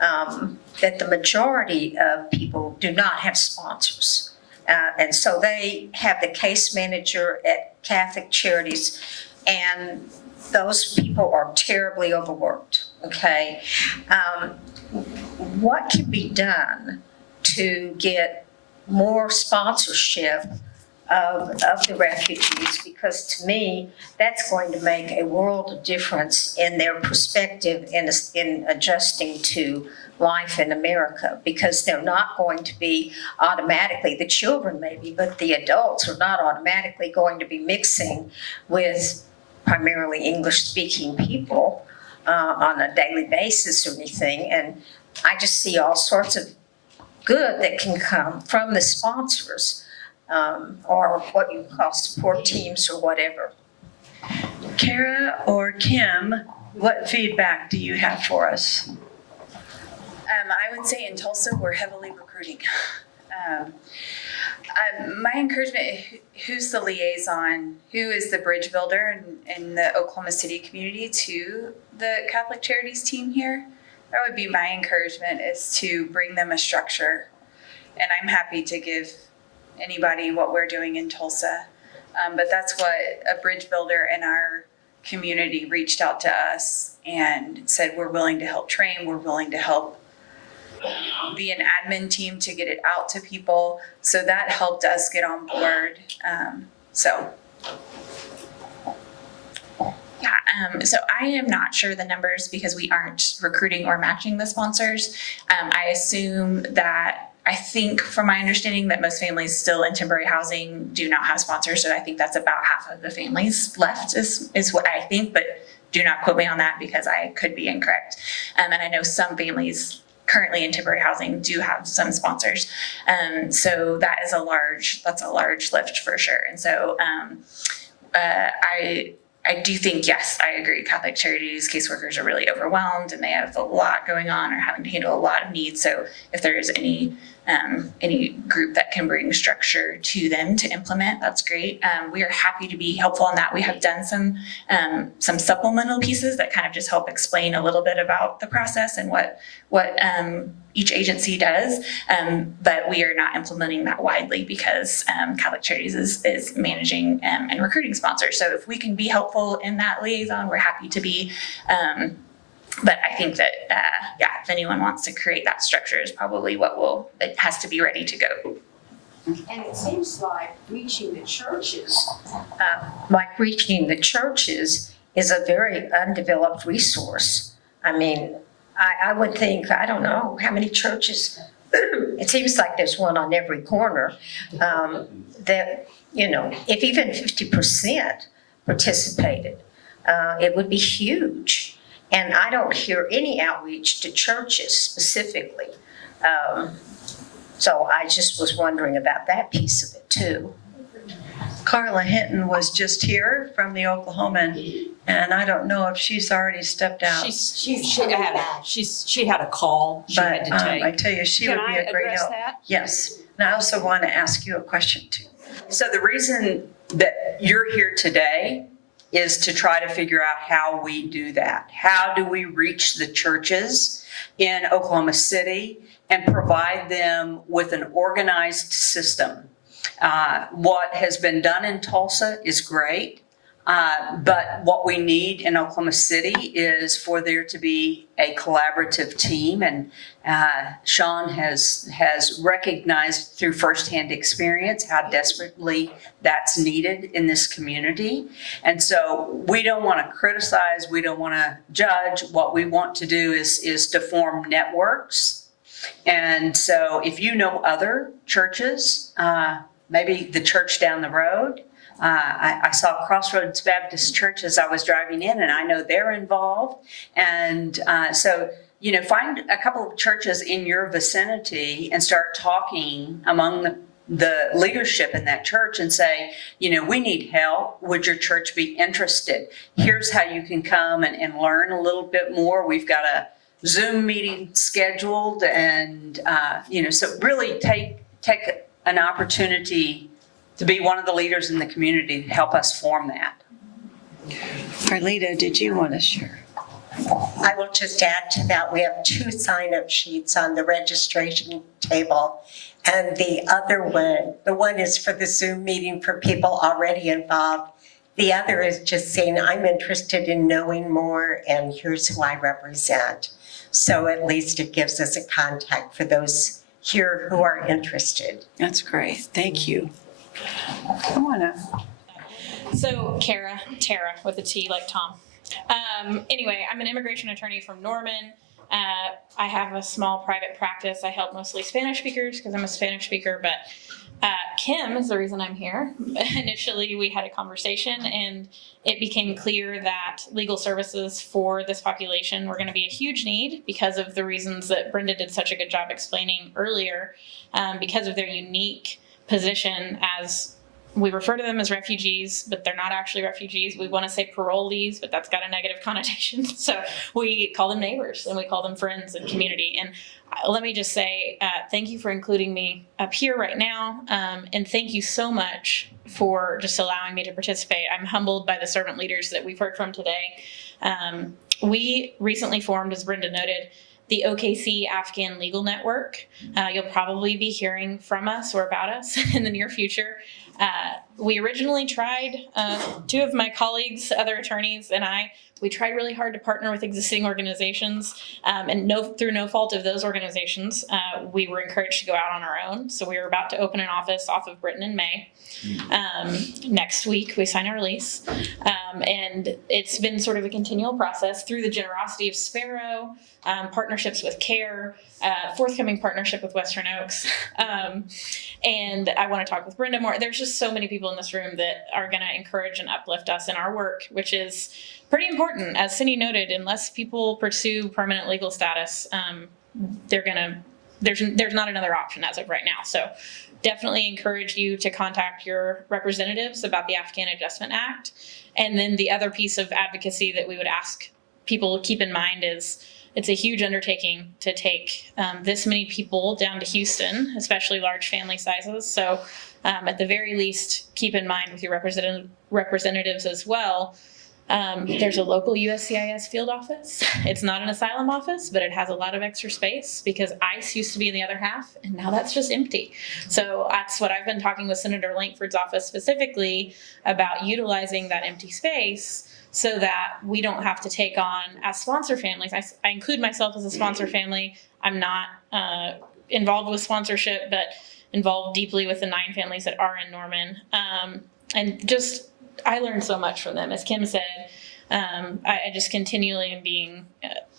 that the majority of people do not have sponsors. And so they have the case manager at Catholic Charities, and those people are terribly overworked, okay? What can be done to get more sponsorship of the refugees? Because to me, that's going to make a world of difference in their perspective in adjusting to life in America, because they're not going to be automatically, the children maybe, but the adults are not automatically going to be mixing with primarily English-speaking people on a daily basis or anything. And I just see all sorts of good that can come from the sponsors, or what you call support teams or whatever. Kara or Kim, what feedback do you have for us? I would say in Tulsa, we're heavily recruiting. My encouragement, who's the liaison, who is the bridge builder in the Oklahoma City community to the Catholic Charities team here? That would be my encouragement, is to bring them a structure. And I'm happy to give anybody what we're doing in Tulsa. But that's what a bridge builder in our community reached out to us and said, we're willing to help train, we're willing to help be an admin team to get it out to people. So that helped us get on board. So I am not sure the numbers because we aren't recruiting or matching the sponsors. I assume that, I think from my understanding that most families still in temporary housing do not have sponsors. So I think that's about half of the families left is what I think, but do not quote me on that because I could be incorrect. And I know some families currently in temporary housing do have some sponsors. So that's a large lift for sure. And so I do think, yes, I agree. Catholic Charities caseworkers are really overwhelmed and they have a lot going on or having to handle a lot of needs. So if there is any group that can bring structure to them to implement, that's great. We are happy to be helpful in that. We have done some supplemental pieces that kind of just help explain a little bit about the process and what each agency does, but we are not implementing that widely because Catholic Charities is managing and recruiting sponsors. So if we can be helpful in that liaison, we're happy to be. But I think that, if anyone wants to create that structure is probably it has to be ready to go. And it seems like reaching the churches is a very undeveloped resource. I mean, I would think, I don't know, how many churches, it seems like there's one on every corner, that, if even 50% participated, it would be huge. And I don't hear any outreach to churches specifically. So I just was wondering about that piece of it too. Carla Hinton was just here from the Oklahoman, and I don't know if she's already stepped out. She had a call she had to take. I tell you, she would be a great help. That? Yes, and I also want to ask you a question too. So the reason that you're here today is to try to figure out how we do that. How do we reach the churches in Oklahoma City and provide them with an organized system? What has been done in Tulsa is great. But what we need in Oklahoma City is for there to be a collaborative team, and Shawn has recognized through firsthand experience how desperately that's needed in this community. And so we don't want to criticize, we don't want to judge. What we want to do is to form networks. And so if you know other churches, maybe the church down the road, I saw Crossroads Baptist Church as I was driving in, and I know they're involved. And so, find a couple of churches in your vicinity and start talking among the leadership in that church and say, we need help. Would your church be interested? Here's how you can come and learn a little bit more. We've got a Zoom meeting scheduled, and, so really take an opportunity to be one of the leaders in the community to help us form that. Arlita, did you want to share? I will just add to that, we have 2 sign-up sheets on the registration table. And the other one, the one is for the Zoom meeting for people already involved. The other is just saying, I'm interested in knowing more, and here's who I represent. So at least it gives us a contact for those here who are interested. That's great. Thank you. Come on up. So Tara with a T like Tom. Anyway, I'm an immigration attorney from Norman. I have a small private practice. I help mostly Spanish speakers because I'm a Spanish speaker, but Kim is the reason I'm here. Initially, we had a conversation and it became clear that legal services for this population were going to be a huge need because of the reasons that Brenda did such a good job explaining earlier, because of their unique position as, we refer to them as refugees, but they're not actually refugees. We want to say parolees, but that's got a negative connotation. So we call them neighbors and we call them friends and community. And let me just say, thank you for including me up here right now. And thank you so much for just allowing me to participate. I'm humbled by the servant leaders that we've heard from today. We recently formed, as Brenda noted, the OKC Afghan Legal Network. You'll probably be hearing from us or about us in the near future. We originally tried, 2 of my colleagues, other attorneys, and we tried really hard to partner with existing organizations, and through no fault of those organizations, we were encouraged to go out on our own. So we were about to open an office off of Britain in May. Next week, we sign our lease. And it's been sort of a continual process through the generosity of Spero, partnerships with CARE, forthcoming partnership with Western Oaks. And I want to talk with Brenda more. There's just so many people in this room that are going to encourage and uplift us in our work, which is pretty important. As Sini noted, unless people pursue permanent legal status, there's not another option as of right now. So definitely encourage you to contact your representatives about the Afghan Adjustment Act. And then the other piece of advocacy that we would ask people to keep in mind is it's a huge undertaking to take this many people down to Houston, especially large family sizes. So at the very least, keep in mind with your representatives as well, there's a local USCIS field office. It's not an asylum office, but it has a lot of extra space because ICE used to be in the other half, and now that's just empty. So that's what I've been talking with Senator Lankford's office specifically about, utilizing that empty space so that we don't have to take on, as sponsor families, I include myself as a sponsor family. I'm not involved with sponsorship, but involved deeply with the 9 families that are in Norman. And just, I learned so much from them. As Kim said, I just continually am being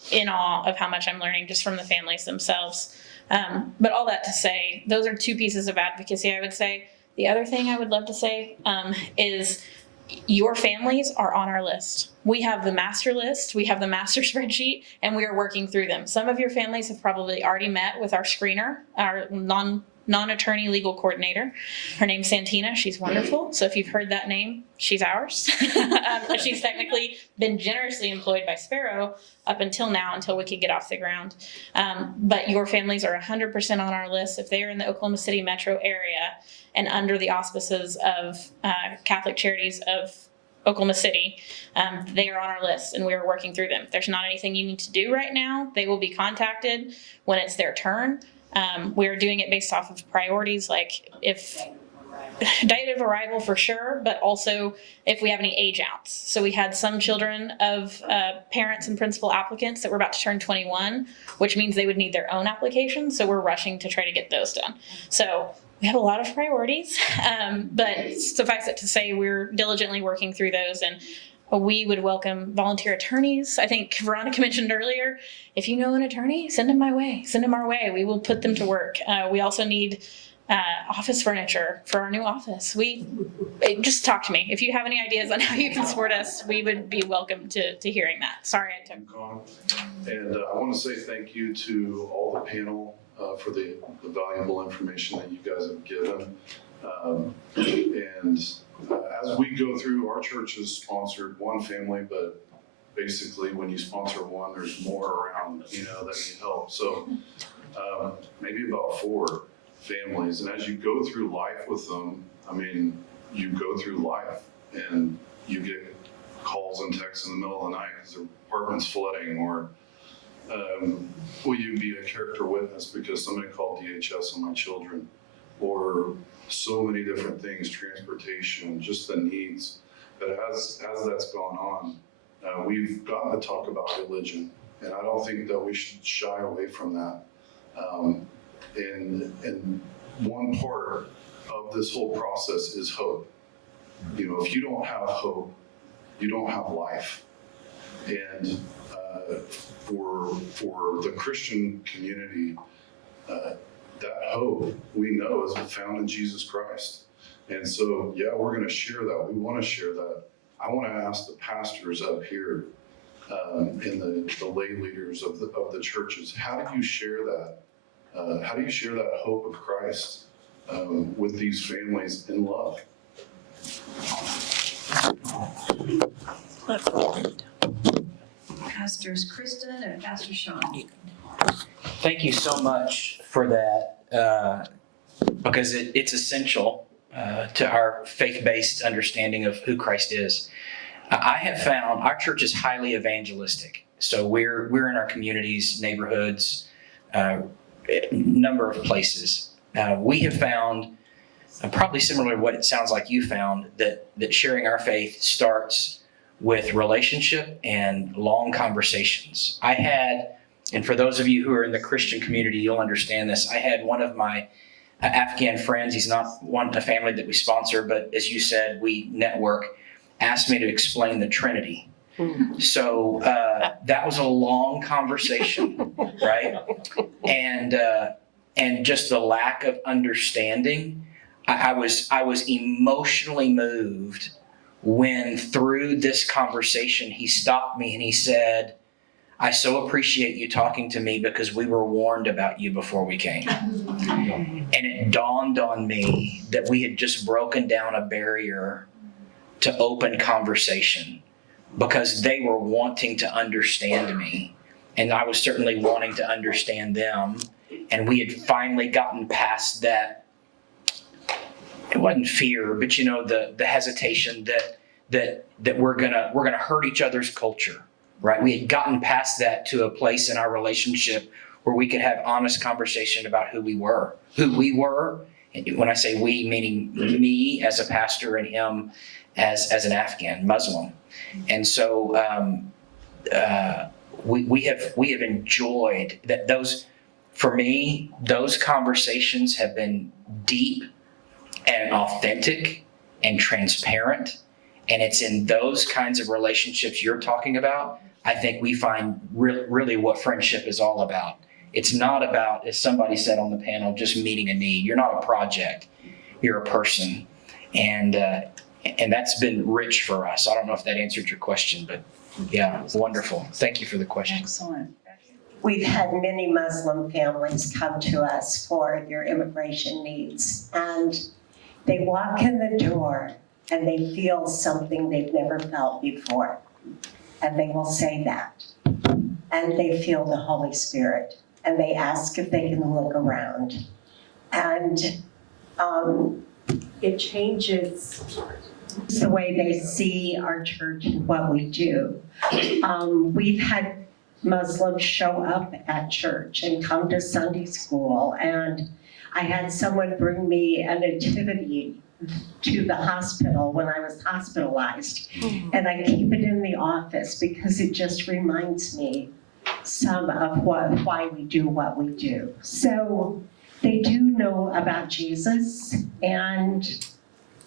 in awe of how much I'm learning just from the families themselves. But all that to say, those are 2 pieces of advocacy, I would say. The other thing I would love to say is your families are on our list. We have the master list, we have the master spreadsheet, and we are working through them. Some of your families have probably already met with our screener, our non-attorney legal coordinator. Her name's Santina. She's wonderful. So if you've heard that name, she's ours. She's technically been generously employed by Spero up until now, until we could get off the ground. But your families are 100% on our list if they are in the Oklahoma City metro area and under the auspices of Catholic Charities of Oklahoma City. They are on our list and we are working through them. There's not anything you need to do right now. They will be contacted when it's their turn. We're doing it based off of priorities, like if date of arrival for sure, but also if we have any age outs. So we had some children of parents and principal applicants that were about to turn 21, which means they would need their own application. So we're rushing to try to get those done. So we have a lot of priorities, but suffice it to say, we're diligently working through those, and we would welcome volunteer attorneys. I think Veronica mentioned earlier, if you know an attorney, send them my way, send them our way. We will put them to work. We also need office furniture for our new office. Just talk to me. If you have any ideas on how you can support us, we would be welcome to hearing that. Sorry, I took. And I want to say thank you to all the panel for the valuable information that you guys have given. As we go through, our church has sponsored one family, but basically when you sponsor one, there's more around, that need help. So maybe about 4 families. And as you go through life with them, you go through life and you get calls and texts in the middle of the night because their apartment's flooding, or will you be a character witness because somebody called DHS on my children, or so many different things, transportation, just the needs. But as that's gone on, we've gotten to talk about religion, and I don't think that we should shy away from that. And one part of this whole process is hope. If you don't have hope, you don't have life. And for the Christian community, that hope we know is found in Jesus Christ. And so, yeah, we're going to share that. We want to share that. I want to ask the pastors up here and the lay leaders of the churches, how do you share that? How do you share that hope of Christ with these families in love? Pastors Kristin and Pastor Shawn. Thank you so much for that, because it's essential to our faith-based understanding of who Christ is. I have found our church is highly evangelistic. So we're in our communities, neighborhoods, number of places. We have found, probably similar to what it sounds like you found, that sharing our faith starts with relationship and long conversations. And for those of you who are in the Christian community, you'll understand this. I had one of my Afghan friends, he's not a family that we sponsor, but as you said, we network, asked me to explain the Trinity. So that was a long conversation, right? And just the lack of understanding. I was emotionally moved when through this conversation, he stopped me and he said, I so appreciate you talking to me because we were warned about you before we came. And it dawned on me that we had just broken down a barrier to open conversation because they were wanting to understand me. And I was certainly wanting to understand them. And we had finally gotten past that. It wasn't fear, but the hesitation that we're gonna hurt each other's culture. Right? We had gotten past that to a place in our relationship where we could have honest conversation about who we were. And when I say we, meaning me as a pastor and him as an Afghan Muslim. And so we have enjoyed that. For me, those conversations have been deep and authentic and transparent. And it's in those kinds of relationships you're talking about, I think we find really what friendship is all about. It's not about, as somebody said on the panel, just meeting a need. You're not a project, you're a person. And that's been rich for us. I don't know if that answered your question, but yeah, wonderful. Thank you for the question. Excellent. We've had many Muslim families come to us for their immigration needs, and they walk in the door and they feel something they've never felt before. And they will say that. And they feel the Holy Spirit. And they ask if they can look around. And it changes the way they see our church and what we do. We've had Muslims show up at church and come to Sunday school. And I had someone bring me a nativity to the hospital when I was hospitalized. And I keep it in the office because it just reminds me some of why we do what we do. So they do know about Jesus, and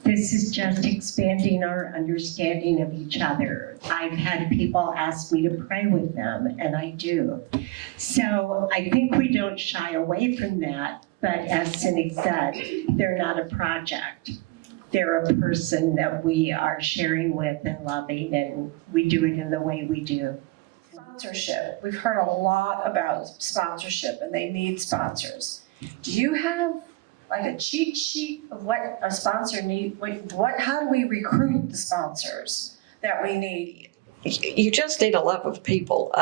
this is just expanding our understanding of each other. I've had people ask me to pray with them, and I do. So I think we don't shy away from that, but as Sini said, they're not a project. They're a person that we are sharing with and loving, and we do it in the way we do. Sponsorship. We've heard a lot about sponsorship, and they need sponsors. Do you have like a cheat sheet of what a sponsor needs? How do we recruit the sponsors that we need? You just need a love of people.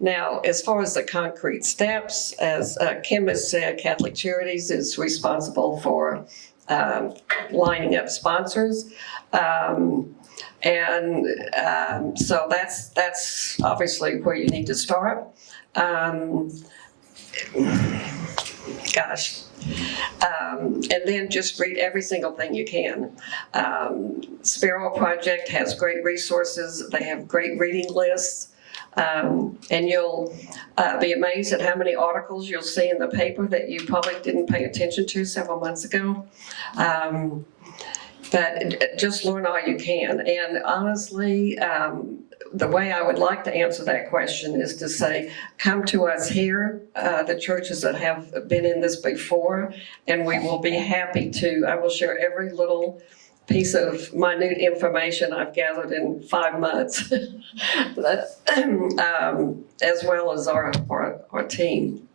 Now, as far as the concrete steps, as Kim has said, Catholic Charities is responsible for lining up sponsors. So that's obviously where you need to start. And then just read every single thing you can. Spero Project has great resources. They have great reading lists. And you'll be amazed at how many articles you'll see in the paper that you probably didn't pay attention to several months ago. But just learn all you can. And honestly, the way I would like to answer that question is to say, come to us here, the churches that have been in this before, and we will be happy to. I will share every little piece of minute information I've gathered in 5 months, as well as our team.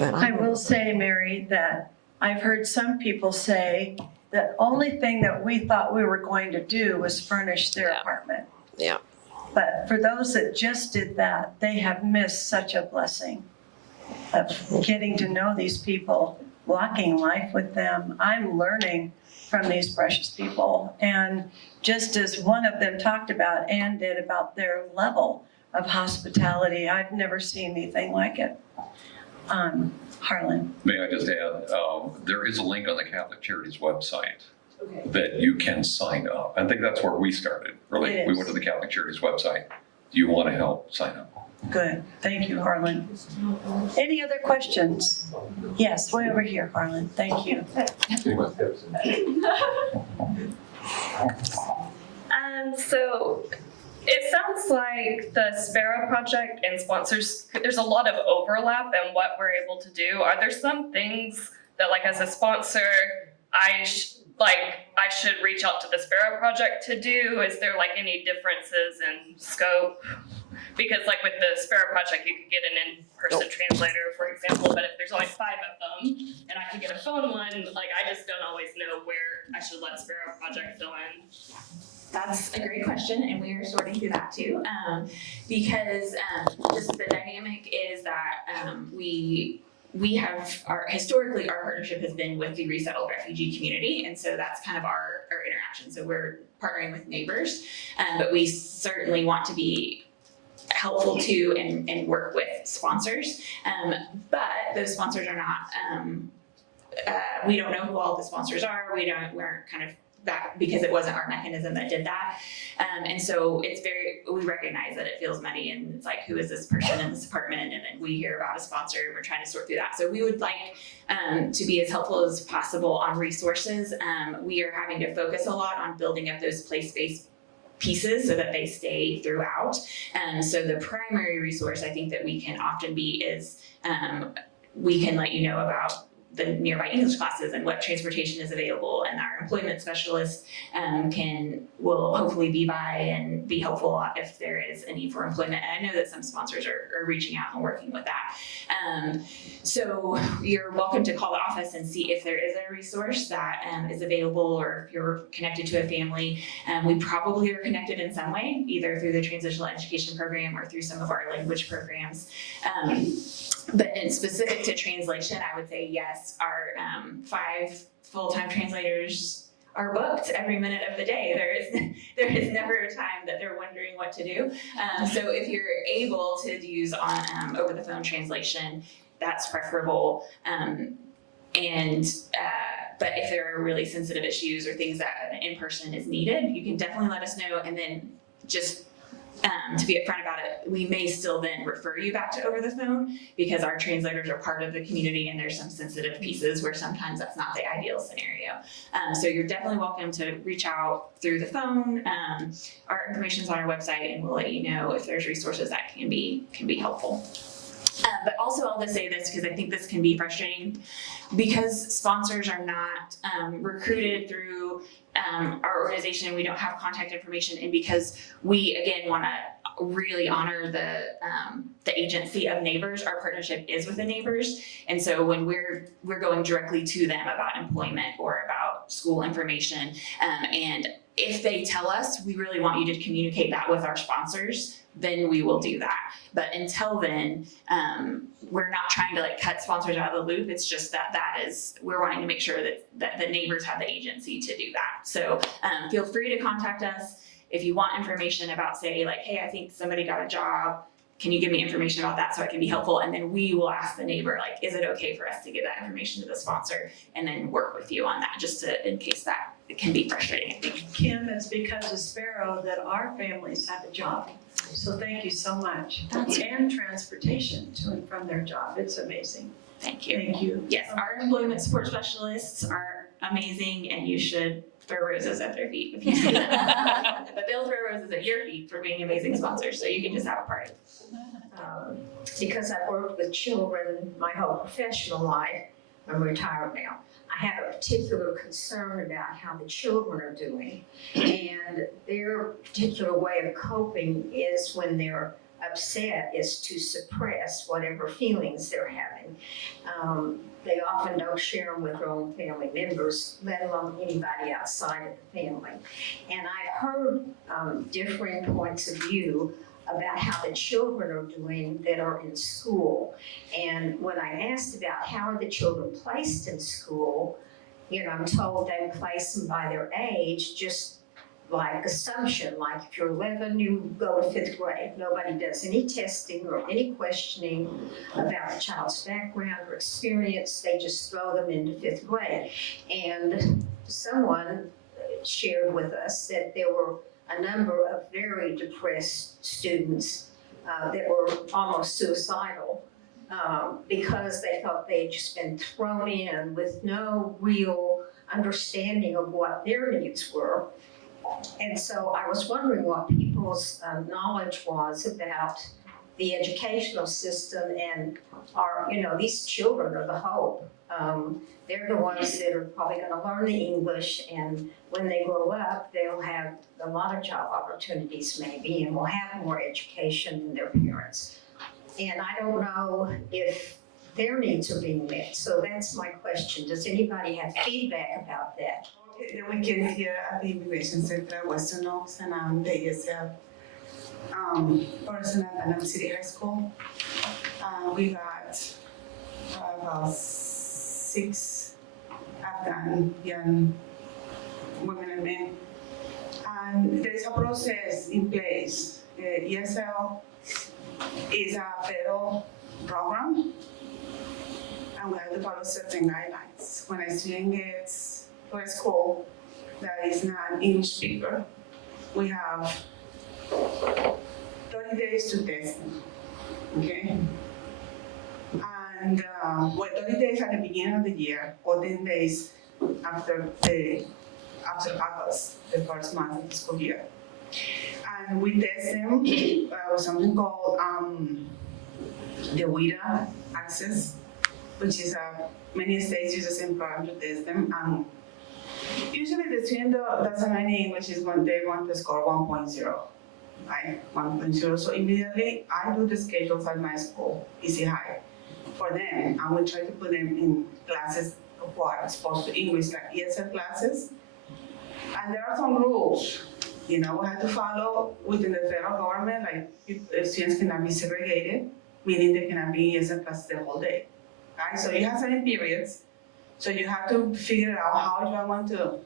I will say, Mary, that I've heard some people say the only thing that we thought we were going to do was furnish their apartment. Yeah. But for those that just did that, they have missed such a blessing of getting to know these people, walking life with them. I'm learning from these precious people. And just as one of them talked about, Ann did, about their level of hospitality, I've never seen anything like it. Harlan. May I just add, there is a link on the Catholic Charities website that you can sign up. I think that's where we started, really. We went to the Catholic Charities website. Do you want to help? Sign up. Good. Thank you, Harlan. Any other questions? Yes, way over here, Harlan. Thank you. So it sounds like the Spero Project and sponsors, there's a lot of overlap in what we're able to do. Are there some things that, like, as a sponsor, I should reach out to the Spero Project to do? Is there like any differences in scope? Because like with the Spero Project, you could get an in-person translator, for example, but if there's only 5 of them and I can get a phone one, like I just don't always know where I should let Spero Project fill in. That's a great question, and we are sorting through that too. Because just the dynamic is that we have historically our partnership has been with the resettled refugee community, and so that's kind of our interaction. So we're partnering with neighbors, but we certainly want to be helpful to and work with sponsors. But those sponsors are not, we don't know who all the sponsors are. We aren't kind of that, because it wasn't our mechanism that did that. And so we recognize that it feels muddy, and it's like, who is this person in this apartment? And then we hear about a sponsor and we're trying to sort through that. So we would like to be as helpful as possible on resources. We are having to focus a lot on building up those place-based pieces so that they stay throughout. So the primary resource I think that we can often be is we can let you know about the nearby English classes and what transportation is available, and our employment specialist will hopefully be by and be helpful if there is a need for employment. And I know that some sponsors are reaching out and working with that. So you're welcome to call the office and see if there is a resource that is available, or if you're connected to a family. We probably are connected in some way, either through the transitional education program or through some of our language programs. But in specific to translation, I would say yes, our 5 full-time translators are booked every minute of the day. There is never a time that they're wondering what to do. So if you're able to use on over the phone translation, that's preferable. And But if there are really sensitive issues or things that in person is needed, you can definitely let us know. And then just to be upfront about it, we may still then refer you back to over the phone because our translators are part of the community and there's some sensitive pieces where sometimes that's not the ideal scenario. So you're definitely welcome to reach out through the phone. Our information's on our website and we'll let you know if there's resources that can be helpful. But also I'll just say this because I think this can be frustrating because sponsors are not recruited through our organization, we don't have contact information, and because we again want to really honor the agency of neighbors, our partnership is with the neighbors, and so when we're going directly to them about employment or about school information, and if they tell us we really want you to communicate that with our sponsors, then we will do that. But until then, we're not trying to like cut sponsors out of the loop. It's just that we're wanting to make sure that the neighbors have the agency to do that. So feel free to contact us if you want information about, say, like, hey, I think somebody got a job. Can you give me information about that so it can be helpful? And then we will ask the neighbor, like, is it okay for us to give that information to the sponsor and then work with you on that, just to, in case that it can be frustrating, I think. Kim, it's because of Spero that our families have a job. So thank you so much. And transportation to and from their job. It's amazing. Thank you. Thank you. Yes, our employment support specialists are amazing and you should throw roses at their feet if you see them. But they'll throw roses at your feet for being amazing sponsors, so you can just have a party. Because I've worked with children my whole professional life, I'm retired now. I have a particular concern about how the children are doing. And their particular way of coping is when they're upset is to suppress whatever feelings they're having. They often don't share them with their own family members, let alone anybody outside of the family. And I've heard differing points of view about how the children are doing that are in school. And when I asked about how are the children placed in school, you know, I'm told they place them by their age, just like assumption, like if you're 11, you go to 5th grade. Nobody does any testing or any questioning about the child's background or experience. They just throw them into 5th grade. And someone shared with us that there were a number of very depressed students that were almost suicidal because they thought they'd just been thrown in with no real understanding of what their needs were. And so I was wondering what people's knowledge was about the educational system and these children are the hope. They're the ones that are probably going to learn the English, and when they grow up, they'll have a lot of job opportunities maybe, and will have more education than their parents. And I don't know if their needs are being met. So that's my question. Does anybody have feedback about that? The weekend here at the Immigration Center at Western Oaks, and I'm the ESF person at Bandy City High School. We got about 6 Afghan young women and men. And there is a process in place. ESL is a federal program, and we have to follow certain guidelines. When a student gets to a school that is not English speaker, we have 30 days to test them, okay? And 30 days at the beginning of the year, or 10 days after August, the first month of the school year. And we test them with something called the WIDA access, which is many states use the same program to test them. Usually the student doesn't know any English is when they want to score 1.0, right? 1.0. So immediately I do the schedules at my school, Easy High, for them. And we try to put them in classes who are exposed to English, like ESL classes. And there are some rules, we have to follow within the federal government, like students cannot be segregated, meaning they cannot be in ESL classes the whole day, right? So you have certain periods. So you have to figure out how you want to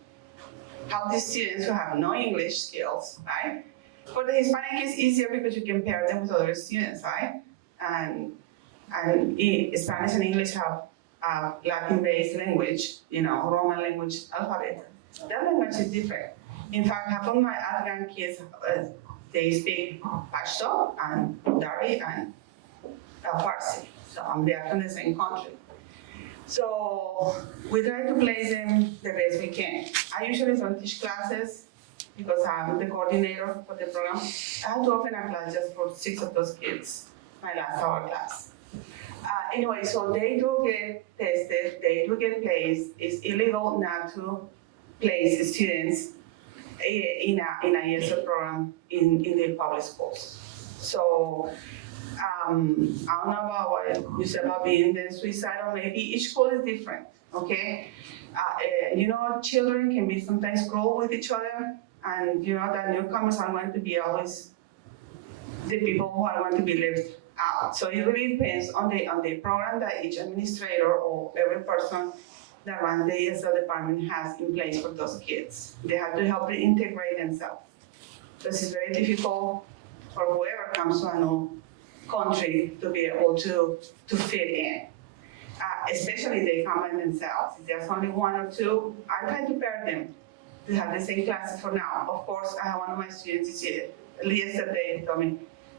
help these students who have no English skills, right? For the Hispanic, it's easier because you can pair them with other students, right? And Spanish and English have Latin-based language, Roman language alphabet. That language is different. In fact, half of my Afghan kids, they speak Pashto and Dari and Farsi. So they are from the same country. So we try to place them the best we can. I usually don't teach classes because I'm the coordinator for the program. I had to open a class just for 6 of those kids, my last hour class. Anyway, so they do get tested, they do get placed. It's illegal not to place students in a ESL program in the public schools. So I don't know about what you said about being the suicidal. Maybe each school is different, okay? Children can be sometimes cruel with each other, and that newcomers are going to be always the people who are going to be left out. So it really depends on the program that each administrator or every person that runs the ESL department has in place for those kids. They have to help them integrate themselves. This is very difficult for whoever comes to a new country to be able to fit in. Especially if they come by themselves. If there's only 1 or 2, I try to pair them to have the same classes for now. Of course, I have one of my students yesterday told me,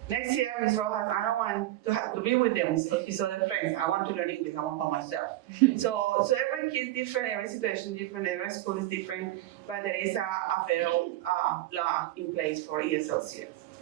next year, Ms. Rojas, I don't want to have to be with them, with his other friends. I want to learn English, I want for myself. So every kid is different, every situation is different, every school is different, but there is a federal law in place for ESL students.